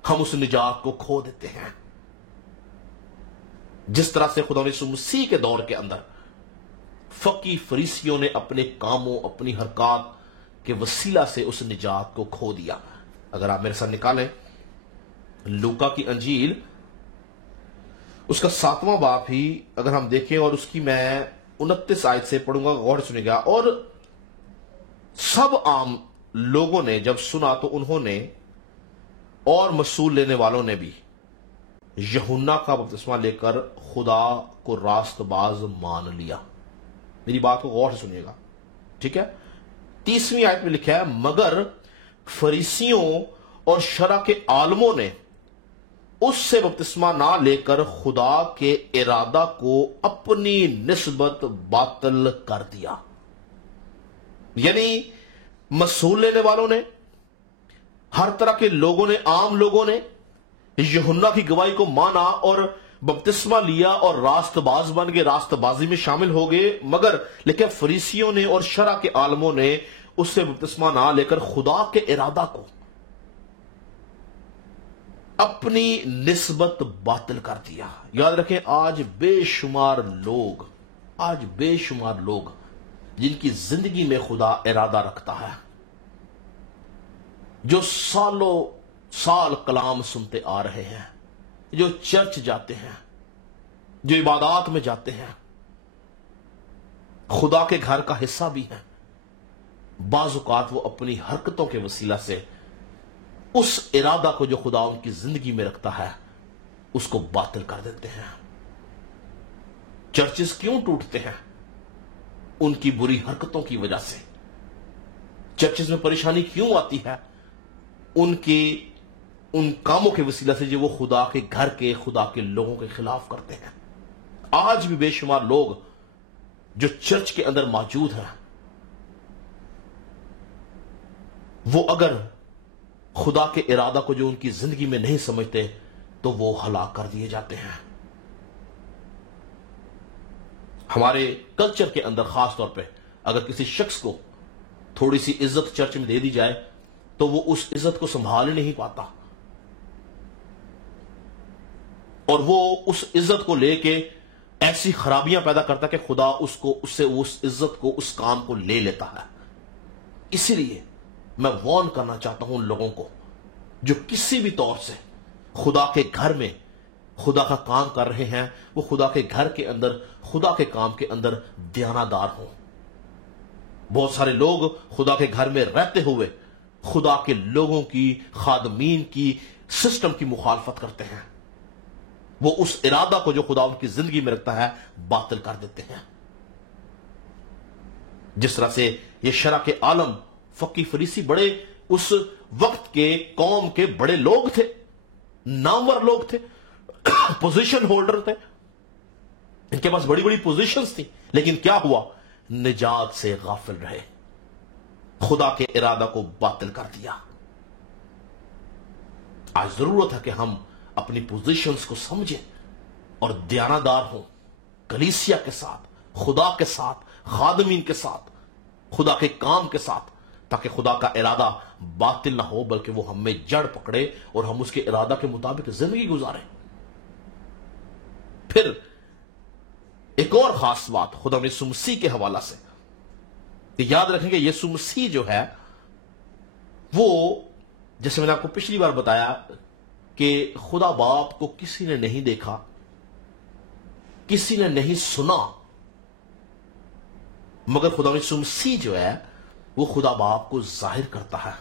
ہم اس نجات کو کھو دیتے ہیں، جس طرح سے خدا یسوع مسیح کے دور کے اندر فقی فریسیوں نے اپنے کاموں، اپنی حرکات کے وسیلہ سے اس نجات کو کھو دیا۔ اگر آپ میرے ساتھ نکالیں لوکا کی انجیل، اس کا 7واں باب ہی اگر ہم دیکھیں، اور اس کی میں 29 آیت سے پڑھوں گا، غور سے سنیں گا۔ اور سب عام لوگوں نے جب سنا تو انہوں نے اور مسئول لینے والوں نے بھی یوحنا کا بپتسمہ لے کر خدا کو راست باز مان لیا۔ میری بات کو غور سے سنیے گا، ٹھیک ہے؟ 30ویں آیت میں لکھا ہے، مگر فریسیوں اور شرع کے عالموں نے اس سے بپتسمہ نہ لے کر خدا کے ارادہ کو اپنی نسبت باطل کر دیا۔ یعنی مسئول لینے والوں نے، ہر طرح کے لوگوں نے، عام لوگوں نے یوحنا کی گواہی کو مانا اور بپتسمہ لیا اور راست باز بن گئے، راست بازی میں شامل ہو گئے، مگر لیکن فریسیوں نے اور شرع کے عالموں نے اس سے بپتسمہ نہ لے کر خدا کے ارادہ کو اپنی نسبت باطل کر دیا۔ یاد رکھیں، آج بے شمار لوگ جن کی زندگی میں خدا ارادہ رکھتا ہے، جو سالوں سال کلام سنتے آ رہے ہیں، جو چرچ جاتے ہیں، جو عبادات میں جاتے ہیں، خدا کے گھر کا حصہ بھی ہیں، بعض اوقات وہ اپنی حرکتوں کے وسیلہ سے اس ارادہ کو جو خدا ان کی زندگی میں رکھتا ہے اس کو باطل کر دیتے ہیں۔ چرچز کیوں ٹوٹتے ہیں؟ ان کی بری حرکتوں کی وجہ سے۔ چرچز میں پریشانی کیوں آتی ہے؟ ان کاموں کے وسیلہ سے جو وہ خدا کے گھر کے، خدا کے لوگوں کے خلاف کرتے ہیں۔ آج بھی بے شمار لوگ جو چرچ کے اندر موجود ہیں، وہ اگر خدا کے ارادہ کو جو ان کی زندگی میں نہیں سمجھتے تو وہ ہلاک کر دیے جاتے ہیں۔ ہمارے کلچر کے اندر خاص طور پہ اگر کسی شخص کو تھوڑی سی عزت چرچ میں دے دی جائے تو وہ اس عزت کو سنبھال ہی نہیں پاتا، اور وہ اس عزت کو لے کے ایسی خرابیاں پیدا کرتا کہ خدا اس سے اس عزت کو، اس کام کو لے لیتا ہے۔ اسی لیے میں وارن کرنا چاہتا ہوں ان لوگوں کو جو کسی بھی طور سے خدا کے گھر میں خدا کا کام کر رہے ہیں، وہ خدا کے گھر کے اندر، خدا کے کام کے اندر دیانتدار ہوں۔ بہت سارے لوگ خدا کے گھر میں رہتے ہوئے خدا کے لوگوں کی، خادمین کی، سسٹم کی مخالفت کرتے ہیں، وہ اس ارادہ کو جو خدا ان کی زندگی میں رکھتا ہے باطل کر دیتے ہیں۔ جس طرح سے یہ شرع کے عالم، فقی فریسی بڑے اس وقت کے قوم کے بڑے لوگ تھے، نامور لوگ تھے، پوزیشن ہولڈر تھے، ان کے پاس بڑی بڑی پوزیشنز تھی، لیکن کیا ہوا؟ نجات سے غافل رہے، خدا کے ارادہ کو باطل کر دیا۔ آج ضرورت ہے کہ ہم اپنی پوزیشنز کو سمجھیں اور دیانتدار ہوں، کلیسیا کے ساتھ، خدا کے ساتھ، خادمین کے ساتھ، خدا کے کام کے ساتھ، تاکہ خدا کا ارادہ باطل نہ ہو بلکہ وہ ہم میں جڑ پکڑے اور ہم اس کے ارادہ کے مطابق زندگی گزاریں۔ پھر ایک اور خاص بات خدا یسوع مسیح کے حوالہ سے، کہ یاد رکھیں کہ یسوع مسیح جو ہے وہ، جیسے میں نے آپ کو پچھلی بار بتایا کہ خدا باپ کو کسی نے نہیں دیکھا، کسی نے نہیں سنا، مگر خدا یسوع مسیح جو ہے وہ خدا باپ کو ظاہر کرتا ہے۔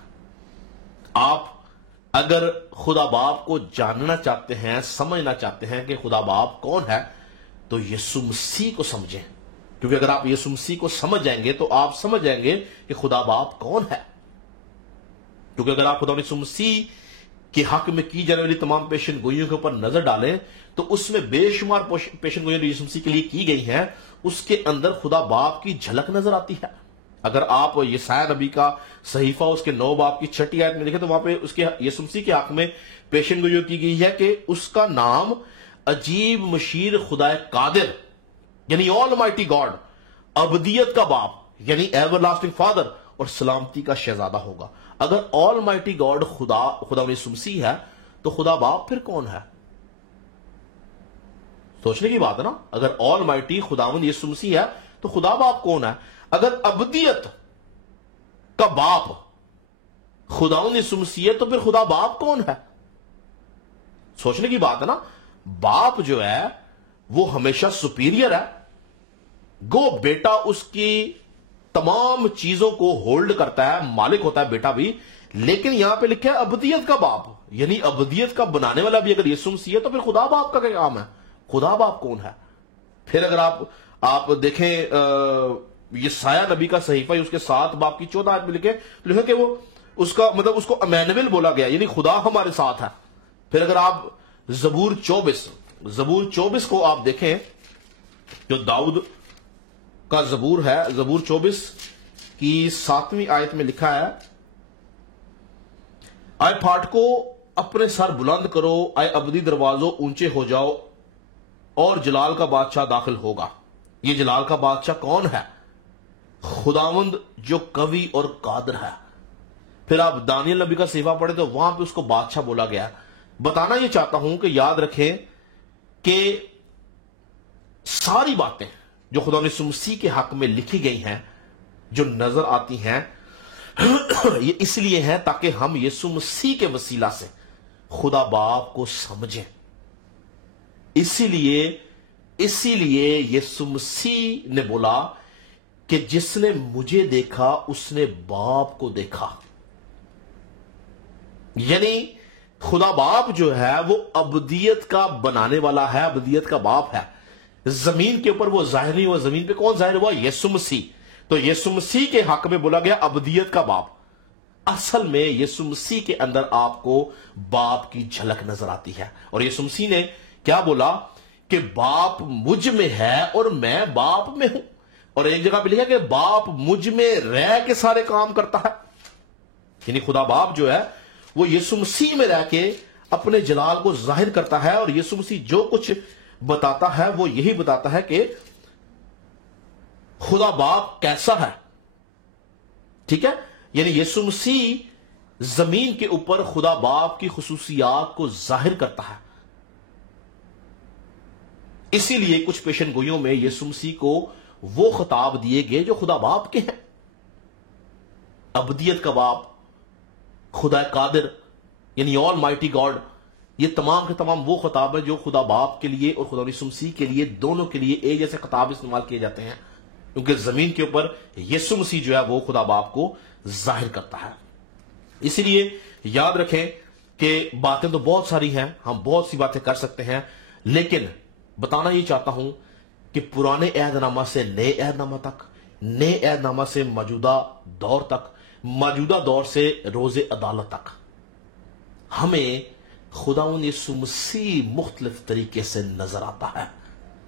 آپ اگر خدا باپ کو جاننا چاہتے ہیں، سمجھنا چاہتے ہیں کہ خدا باپ کون ہے، تو یسوع مسیح کو سمجھیں، کیونکہ اگر آپ یسوع مسیح کو سمجھ جائیں گے تو آپ سمجھ جائیں گے کہ خدا باپ کون ہے۔ کیونکہ اگر آپ خدا یسوع مسیح کے حق میں کی جانے والی تمام پیشن گوئیوں کے اوپر نظر ڈالیں تو اس میں بے شمار پیشن گوئیاں جو یسوع مسیح کے لیے کی گئی ہیں، اس کے اندر خدا باپ کی جھلک نظر آتی ہے۔ اگر آپ یسایہ نبی کا صحیفہ اس کے 9 باب کی 6 آیت میں دیکھیں تو وہاں پہ اس کے یسوع مسیح کے حق میں پیشن گوئی کی گئی ہے کہ اس کا نام عجیب مشیر خدا قادر یعنی آل مائٹی گاڈ، ابدیت کا باپ یعنی ایور لاسٹنگ فادر اور سلامتی کا شہزادہ ہوگا۔ اگر آل مائٹی گاڈ خدا یسوع مسیح ہے تو خدا باپ پھر کون ہے؟ سوچنے کی بات ہے نا۔ اگر آل مائٹی خداوند یسوع مسیح ہے تو خدا باپ کون ہے؟ اگر ابدیت کا باپ خداوند یسوع مسیح ہے تو پھر خدا باپ کون ہے؟ سوچنے کی بات ہے نا۔ باپ جو ہے وہ ہمیشہ سپیریئر ہے، گو بیٹا اس کی تمام چیزوں کو ہولڈ کرتا ہے، مالک ہوتا ہے بیٹا بھی، لیکن یہاں پہ لکھا ہے ابدیت کا باپ، یعنی ابدیت کا بنانے والا بھی اگر یسوع مسیح ہے تو پھر خدا باپ کا کیا کام ہے؟ خدا باپ کون ہے؟ پھر اگر آپ دیکھیں یسایہ نبی کا صحیفہ اس کے 7 باب کی 14 آیت میں لکھے کہ وہ اس کا مطلب اس کو امانویل بولا گیا، یعنی خدا ہمارے ساتھ ہے۔ پھر اگر آپ زبور 24 کو آپ دیکھیں جو داؤد کا زبور ہے، زبور 24 کی 7ویں آیت میں لکھا ہے، آئے پھاٹکو اپنے سر بلند کرو، آئے ابدی دروازوں اونچے ہو جاؤ اور جلال کا بادشاہ داخل ہوگا۔ یہ جلال کا بادشاہ کون ہے؟ خداوند جو قوی اور قادر ہے۔ پھر آپ دانیل نبی کا صحیفہ پڑھیں تو وہاں پہ اس کو بادشاہ بولا گیا۔ بتانا یہ چاہتا ہوں کہ یاد رکھیں کہ ساری باتیں جو خدا یسوع مسیح کے حق میں لکھی گئی ہیں، جو نظر آتی ہیں، یہ اس لیے ہیں تاکہ ہم یسوع مسیح کے وسیلہ سے خدا باپ کو سمجھیں۔ اسی لیے یسوع مسیح نے بولا کہ جس نے مجھے دیکھا اس نے باپ کو دیکھا، یعنی خدا باپ جو ہے وہ ابدیت کا بنانے والا ہے، ابدیت کا باپ ہے۔ زمین کے اوپر وہ ظاہر نہیں ہوا، زمین پہ کون ظاہر ہوا؟ یسوع مسیح۔ تو یسوع مسیح کے حق میں بولا گیا ابدیت کا باپ۔ اصل میں یسوع مسیح کے اندر آپ کو باپ کی جھلک نظر آتی ہے، اور یسوع مسیح نے کیا بولا کہ باپ مجھ میں ہے اور میں باپ میں ہوں، اور ایک جگہ پہ لکھا کہ باپ مجھ میں رہ کے سارے کام کرتا ہے، یعنی خدا باپ جو ہے وہ یسوع مسیح میں رہ کے اپنے جلال کو ظاہر کرتا ہے، اور یسوع مسیح جو کچھ بتاتا ہے وہ یہی بتاتا ہے کہ خدا باپ کیسا ہے۔ ٹھیک ہے، یعنی یسوع مسیح زمین کے اوپر خدا باپ کی خصوصیات کو ظاہر کرتا ہے۔ اسی لیے کچھ پیشن گوئیوں میں یسوع مسیح کو وہ خطاب دیے گئے جو خدا باپ کے ہیں، ابدیت کا باپ، خدا قادر یعنی آل مائٹی گاڈ۔ یہ تمام کے تمام وہ خطاب ہیں جو خدا باپ کے لیے اور خدا یسوع مسیح کے لیے، دونوں کے لیے ایک جیسے خطاب استعمال کیے جاتے ہیں، کیونکہ زمین کے اوپر یسوع مسیح جو ہے وہ خدا باپ کو ظاہر کرتا ہے۔ اسی لیے یاد رکھیں کہ باتیں تو بہت ساری ہیں، ہم بہت سی باتیں کر سکتے ہیں، لیکن بتانا یہ چاہتا ہوں کہ پرانے عہد نامہ سے نئے عہد نامہ تک، نئے عہد نامہ سے موجودہ دور تک، موجودہ دور سے روز عدالت تک، ہمیں خداوند یسوع مسیح مختلف طریقے سے نظر آتا ہے۔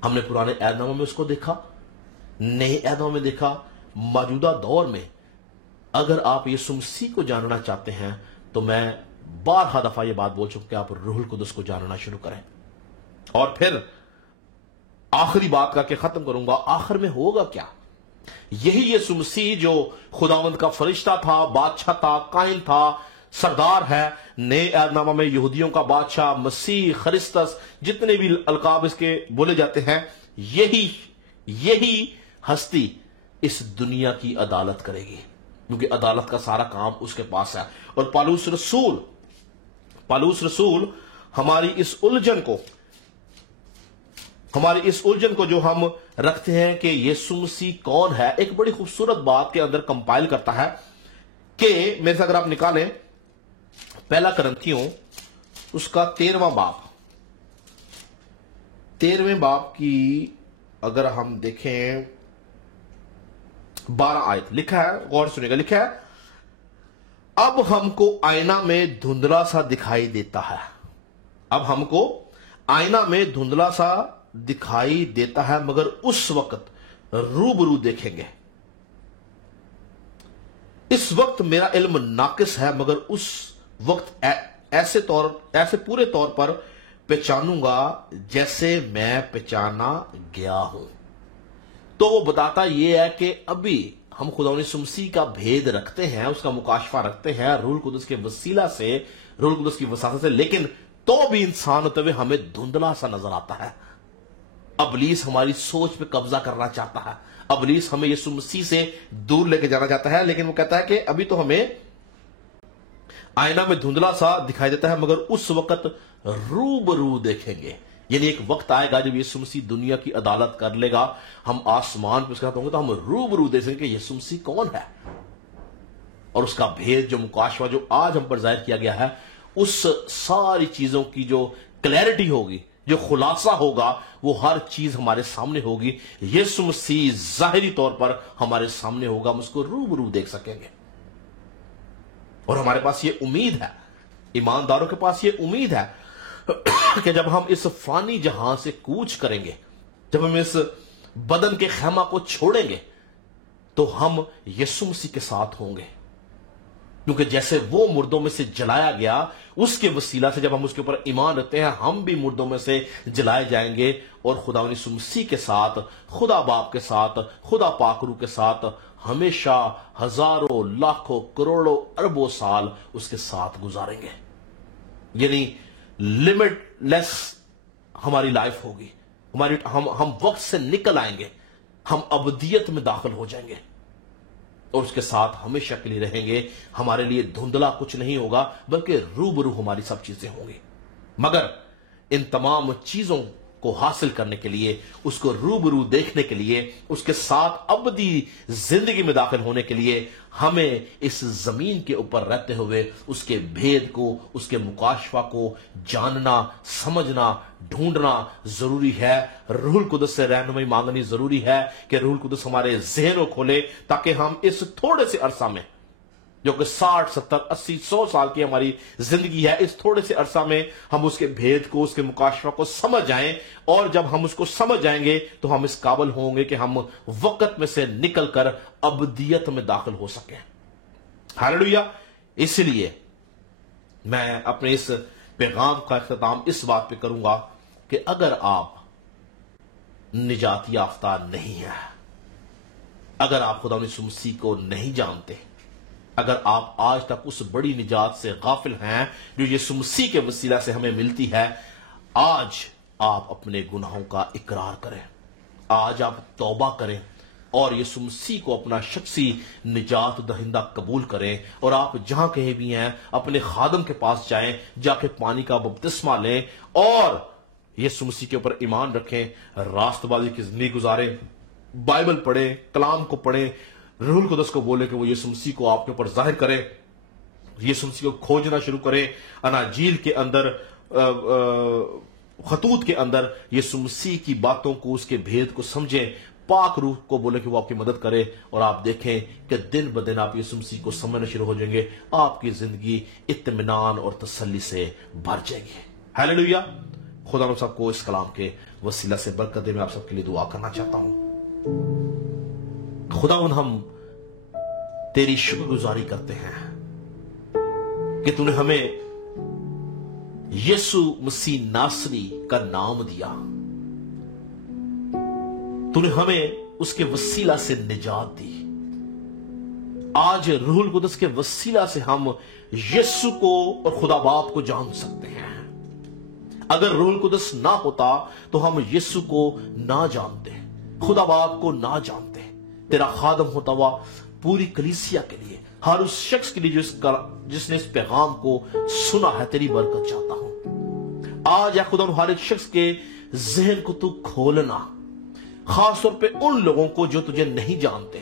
ہم نے پرانے عہد نامہ میں اس کو دیکھا، نئے عہد نامہ میں دیکھا، موجودہ دور میں اگر آپ یسوع مسیح کو جاننا چاہتے ہیں تو میں بارہا دفعہ یہ بات بول چکا کہ آپ روح القدس کو جاننا شروع کریں۔ اور پھر آخری بات کر کے ختم کروں گا، آخر میں ہوگا کیا؟ یہی یسوع مسیح جو خداوند کا فرشتہ تھا، بادشاہ تھا، قائم تھا، سردار ہے، نئے عہد نامہ میں یہودیوں کا بادشاہ، مسیح، خرسطس، جتنے بھی القاب اس کے بولے جاتے ہیں، یہی ہستی اس دنیا کی عدالت کرے گی، کیونکہ عدالت کا سارا کام اس کے پاس ہے۔ اور پالوس رسول ہماری اس الجھن کو جو ہم رکھتے ہیں کہ یسوع مسیح کون ہے، ایک بڑی خوبصورت بات کے اندر کمپائل کرتا ہے کہ میرے سے اگر آپ نکالیں پہلا کرنتھیوں اس کا 13ویں باب کی اگر ہم دیکھیں 12 آیت لکھا ہے، غور سنیے گا، لکھا ہے اب ہم کو آئینہ میں دھندلا سا دکھائی دیتا ہے، اب ہم کو آئینہ میں دھندلا سا دکھائی دیتا ہے، مگر اس وقت روبرو دیکھیں گے۔ اس وقت میرا علم ناقص ہے، مگر اس وقت ایسے پورے طور پر پہچانوں گا جیسے میں پہچانا گیا ہوں۔ تو وہ بتاتا یہ ہے کہ ابھی ہم خداوند یسوع مسیح کا بھید رکھتے ہیں، اس کا مکاشفہ رکھتے ہیں روح القدس کے وسیلہ سے، روح القدس کی وساطت سے، لیکن تو بھی انسان ہوتے ہوئے ہمیں دھندلا سا نظر آتا ہے۔ ابلیس ہماری سوچ پہ قبضہ کرنا چاہتا ہے، ابلیس ہمیں یسوع مسیح سے دور لے کے جانا چاہتا ہے، لیکن وہ کہتا ہے کہ ابھی تو ہمیں آئینہ میں دھندلا سا دکھائی دیتا ہے، مگر اس وقت روبرو دیکھیں گے۔ یعنی ایک وقت آئے گا جب یسوع مسیح دنیا کی عدالت کر لے گا، ہم آسمان پہ اس کے ساتھ ہوں گے تو ہم روبرو دیکھیں گے کہ یسوع مسیح کون ہے، اور اس کا بھید جو مکاشفہ جو آج ہم پر ظاہر کیا گیا ہے، اس ساری چیزوں کی جو کلیئرٹی ہوگی، جو خلاصہ ہوگا، وہ ہر چیز ہمارے سامنے ہوگی۔ یسوع مسیح ظاہری طور پر ہمارے سامنے ہوگا، ہم اس کو روبرو دیکھ سکیں گے۔ اور ہمارے پاس یہ امید ہے، ایمانداروں کے پاس یہ امید ہے کہ جب ہم اس فانی جہاں سے کوچ کریں گے، جب ہم اس بدن کے خیمہ کو چھوڑیں گے، تو ہم یسوع مسیح کے ساتھ ہوں گے، کیونکہ جیسے وہ مردوں میں سے جلایا گیا، اس کے وسیلہ سے جب ہم اس کے اوپر ایمان رکھتے ہیں، ہم بھی مردوں میں سے جلائے جائیں گے، اور خداوند یسوع مسیح کے ساتھ، خدا باپ کے ساتھ، خدا پاک روح کے ساتھ ہمیشہ ہزاروں، لاکھوں، کروڑوں، اربوں سال اس کے ساتھ گزاریں گے۔ یعنی لمٹ لیس ہماری لائف ہوگی، ہم وقت سے نکل آئیں گے، ہم ابدیت میں داخل ہو جائیں گے، اور اس کے ساتھ ہمیشہ کے لیے رہیں گے۔ ہمارے لیے دھندلا کچھ نہیں ہوگا، بلکہ روبرو ہماری سب چیزیں ہوں گی۔ مگر ان تمام چیزوں کو حاصل کرنے کے لیے، اس کو روبرو دیکھنے کے لیے، اس کے ساتھ ابدی زندگی میں داخل ہونے کے لیے، ہمیں اس زمین کے اوپر رہتے ہوئے اس کے بھید کو، اس کے مکاشفہ کو جاننا، سمجھنا، ڈھونڈنا ضروری ہے۔ روح القدس سے رہنمائی مانگنی ضروری ہے کہ روح القدس ہمارے ذہن کو کھولے، تاکہ ہم اس تھوڑے سے عرصہ میں، جو کہ 60، 70، 80، 100 سال کی ہماری زندگی ہے، اس تھوڑے سے عرصہ میں ہم اس کے بھید کو، اس کے مکاشفہ کو سمجھ جائیں، اور جب ہم اس کو سمجھ جائیں گے تو ہم اس قابل ہوں گے کہ ہم وقت میں سے نکل کر ابدیت میں داخل ہو سکیں۔ ہاللویا! اس لیے میں اپنے اس پیغام کا اختتام اس بات پہ کروں گا کہ اگر آپ نجات یافتہ نہیں ہیں، اگر آپ خدا یسوع مسیح کو نہیں جانتے، اگر آپ آج تک اس بڑی نجات سے غافل ہیں جو یسوع مسیح کے وسیلہ سے ہمیں ملتی ہے، آج آپ اپنے گناہوں کا اقرار کریں، آج آپ توبہ کریں، اور یسوع مسیح کو اپنا شخصی نجات دہندہ قبول کریں، اور آپ جہاں کہیں بھی ہیں اپنے خادم کے پاس جائیں، جا کے پانی کا بپتسمہ لیں، اور یسوع مسیح کے اوپر ایمان رکھیں، راست بازی کی زندگی گزاریں، بائبل پڑھیں، کلام کو پڑھیں، روح القدس کو بولے کہ وہ یسوع مسیح کو آپ کے اوپر ظاہر کرے، یسوع مسیح کو کھوجنا شروع کریں، اناجیل کے اندر، خطوط کے اندر یسوع مسیح کی باتوں کو، اس کے بھید کو سمجھیں، پاک روح کو بولے کہ وہ آپ کی مدد کرے، اور آپ دیکھیں کہ دن بدن آپ یسوع مسیح کو سمجھنا شروع ہو جائیں گے، آپ کی زندگی اطمینان اور تسلی سے بھر جائے گی۔ ہیلیلویا۔ خدا ہم سب کو اس کلام کے وسیلہ سے برکت دے۔ میں آپ سب کے لیے دعا کرنا چاہتا ہوں۔ خداوند ہم تیری شکر گزاری کرتے ہیں کہ تو نے ہمیں یسوع مسیح ناصری کا نام دیا، تو نے ہمیں اس کے وسیلہ سے نجات دی۔ آج روح القدس کے وسیلہ سے ہم یسوع کو اور خدا باپ کو جان سکتے ہیں۔ اگر روح القدس نہ ہوتا تو ہم یسوع کو نہ جانتے، خدا باپ کو نہ جانتے۔ تیرا خادم ہوتا ہوا پوری کلیسیا کے لیے، ہر اس شخص کے لیے جس نے اس پیغام کو سنا ہے، تیری برکت چاہتا ہوں۔ آج یا خدا ہر ایک شخص کے ذہن کو تو کھولنا، خاص طور پہ ان لوگوں کو جو تجھے نہیں جانتے،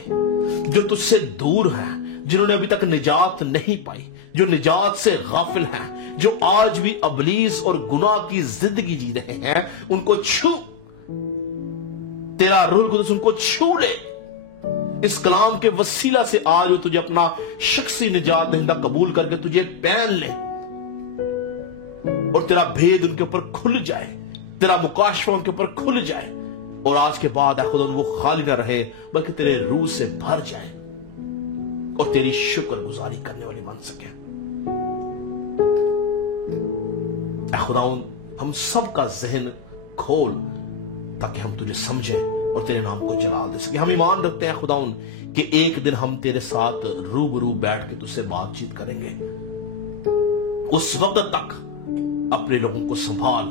جو تجھ سے دور ہیں، جنہوں نے ابھی تک نجات نہیں پائی، جو نجات سے غافل ہیں، جو آج بھی ابلیس اور گناہ کی زندگی جی رہے ہیں، ان کو چھو، تیرا روح القدس ان کو چھو لے۔ اس کلام کے وسیلہ سے آج وہ تجھے اپنا شخصی نجات دہندہ قبول کر کے تجھے پہن لے، اور تیرا بھید ان کے اوپر کھل جائے، تیرا مکاشفہ ان کے اوپر کھل جائے، اور آج کے بعد اے خدا وہ خالی نہ رہے بلکہ تیرے روح سے بھر جائے اور تیری شکر گزاری کرنے والی بن سکے۔ اے خداوند ہم سب کا ذہن کھول تاکہ ہم تجھے سمجھیں اور تیرے نام کو جلال دے سکیں۔ ہم ایمان رکھتے ہیں خداوند کہ ایک دن ہم تیرے ساتھ روبرو بیٹھ کے تجھ سے بات چیت کریں گے۔ اس وقت تک اپنے لوگوں کو سنبھال،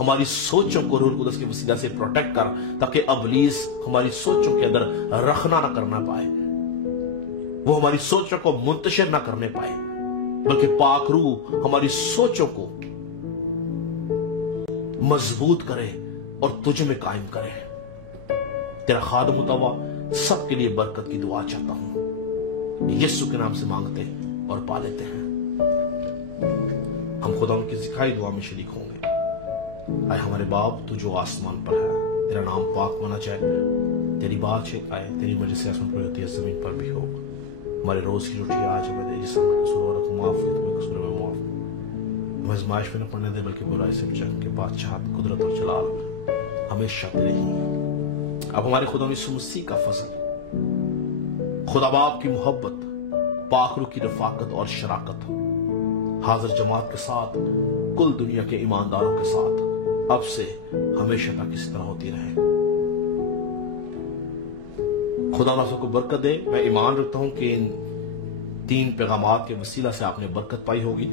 ہماری سوچوں کو روح القدس کے وسیلہ سے پروٹیکٹ کر، تاکہ ابلیس ہماری سوچوں کے اندر رخنا نہ کرنا پائے، وہ ہماری سوچوں کو منتشر نہ کرنے پائے، بلکہ پاک روح ہماری سوچوں کو مضبوط کرے اور تجھ میں قائم کرے۔ تیرا خادم ہوتا ہوا سب کے لیے برکت کی دعا چاہتا ہوں، یسوع کے نام سے مانگتے اور پا لیتے ہیں۔ ہم خدا ان کی سکھائی دعا میں شریک ہوں گے۔ اے ہمارے باپ تو جو آسمان پر ہے، تیرا نام پاک مانا جائے، تیری بات آئے، تیری مرضی سے آسمان پر ہوتی ہے زمین پر بھی ہو۔ ہمارے روز کی روٹی آج ہمیں دے، جس ہمیں قصور کو معاف کر، تمہیں قصور میں معاف، ہمیں آزمائش میں نہ پڑنے دے بلکہ برائی سے بچا، کہ بادشاہ قدرت اور جلال ہمیشہ تیرے ہی۔ اب ہمارے خدا یسوع مسیح کا فضل، خدا باپ کی محبت، پاک روح کی رفاقت اور شراکت حاضر جماعت کے ساتھ، کل دنیا کے ایمانداروں کے ساتھ اب سے ہمیشہ تک اس طرح ہوتی رہے۔ خدا آپ سب کو برکت دے۔ میں ایمان رکھتا ہوں کہ ان 3 پیغامات کے وسیلہ سے آپ نے برکت پائی ہوگی،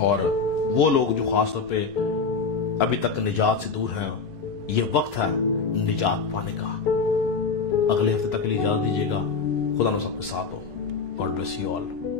اور وہ لوگ جو خاص طور پہ ابھی تک نجات سے دور ہیں، یہ وقت ہے نجات پانے کا۔ اگلے ہفتے تک کے لیے اجازت دیجیے گا۔ خدا آپ سب کے ساتھ ہو۔ God bless you all.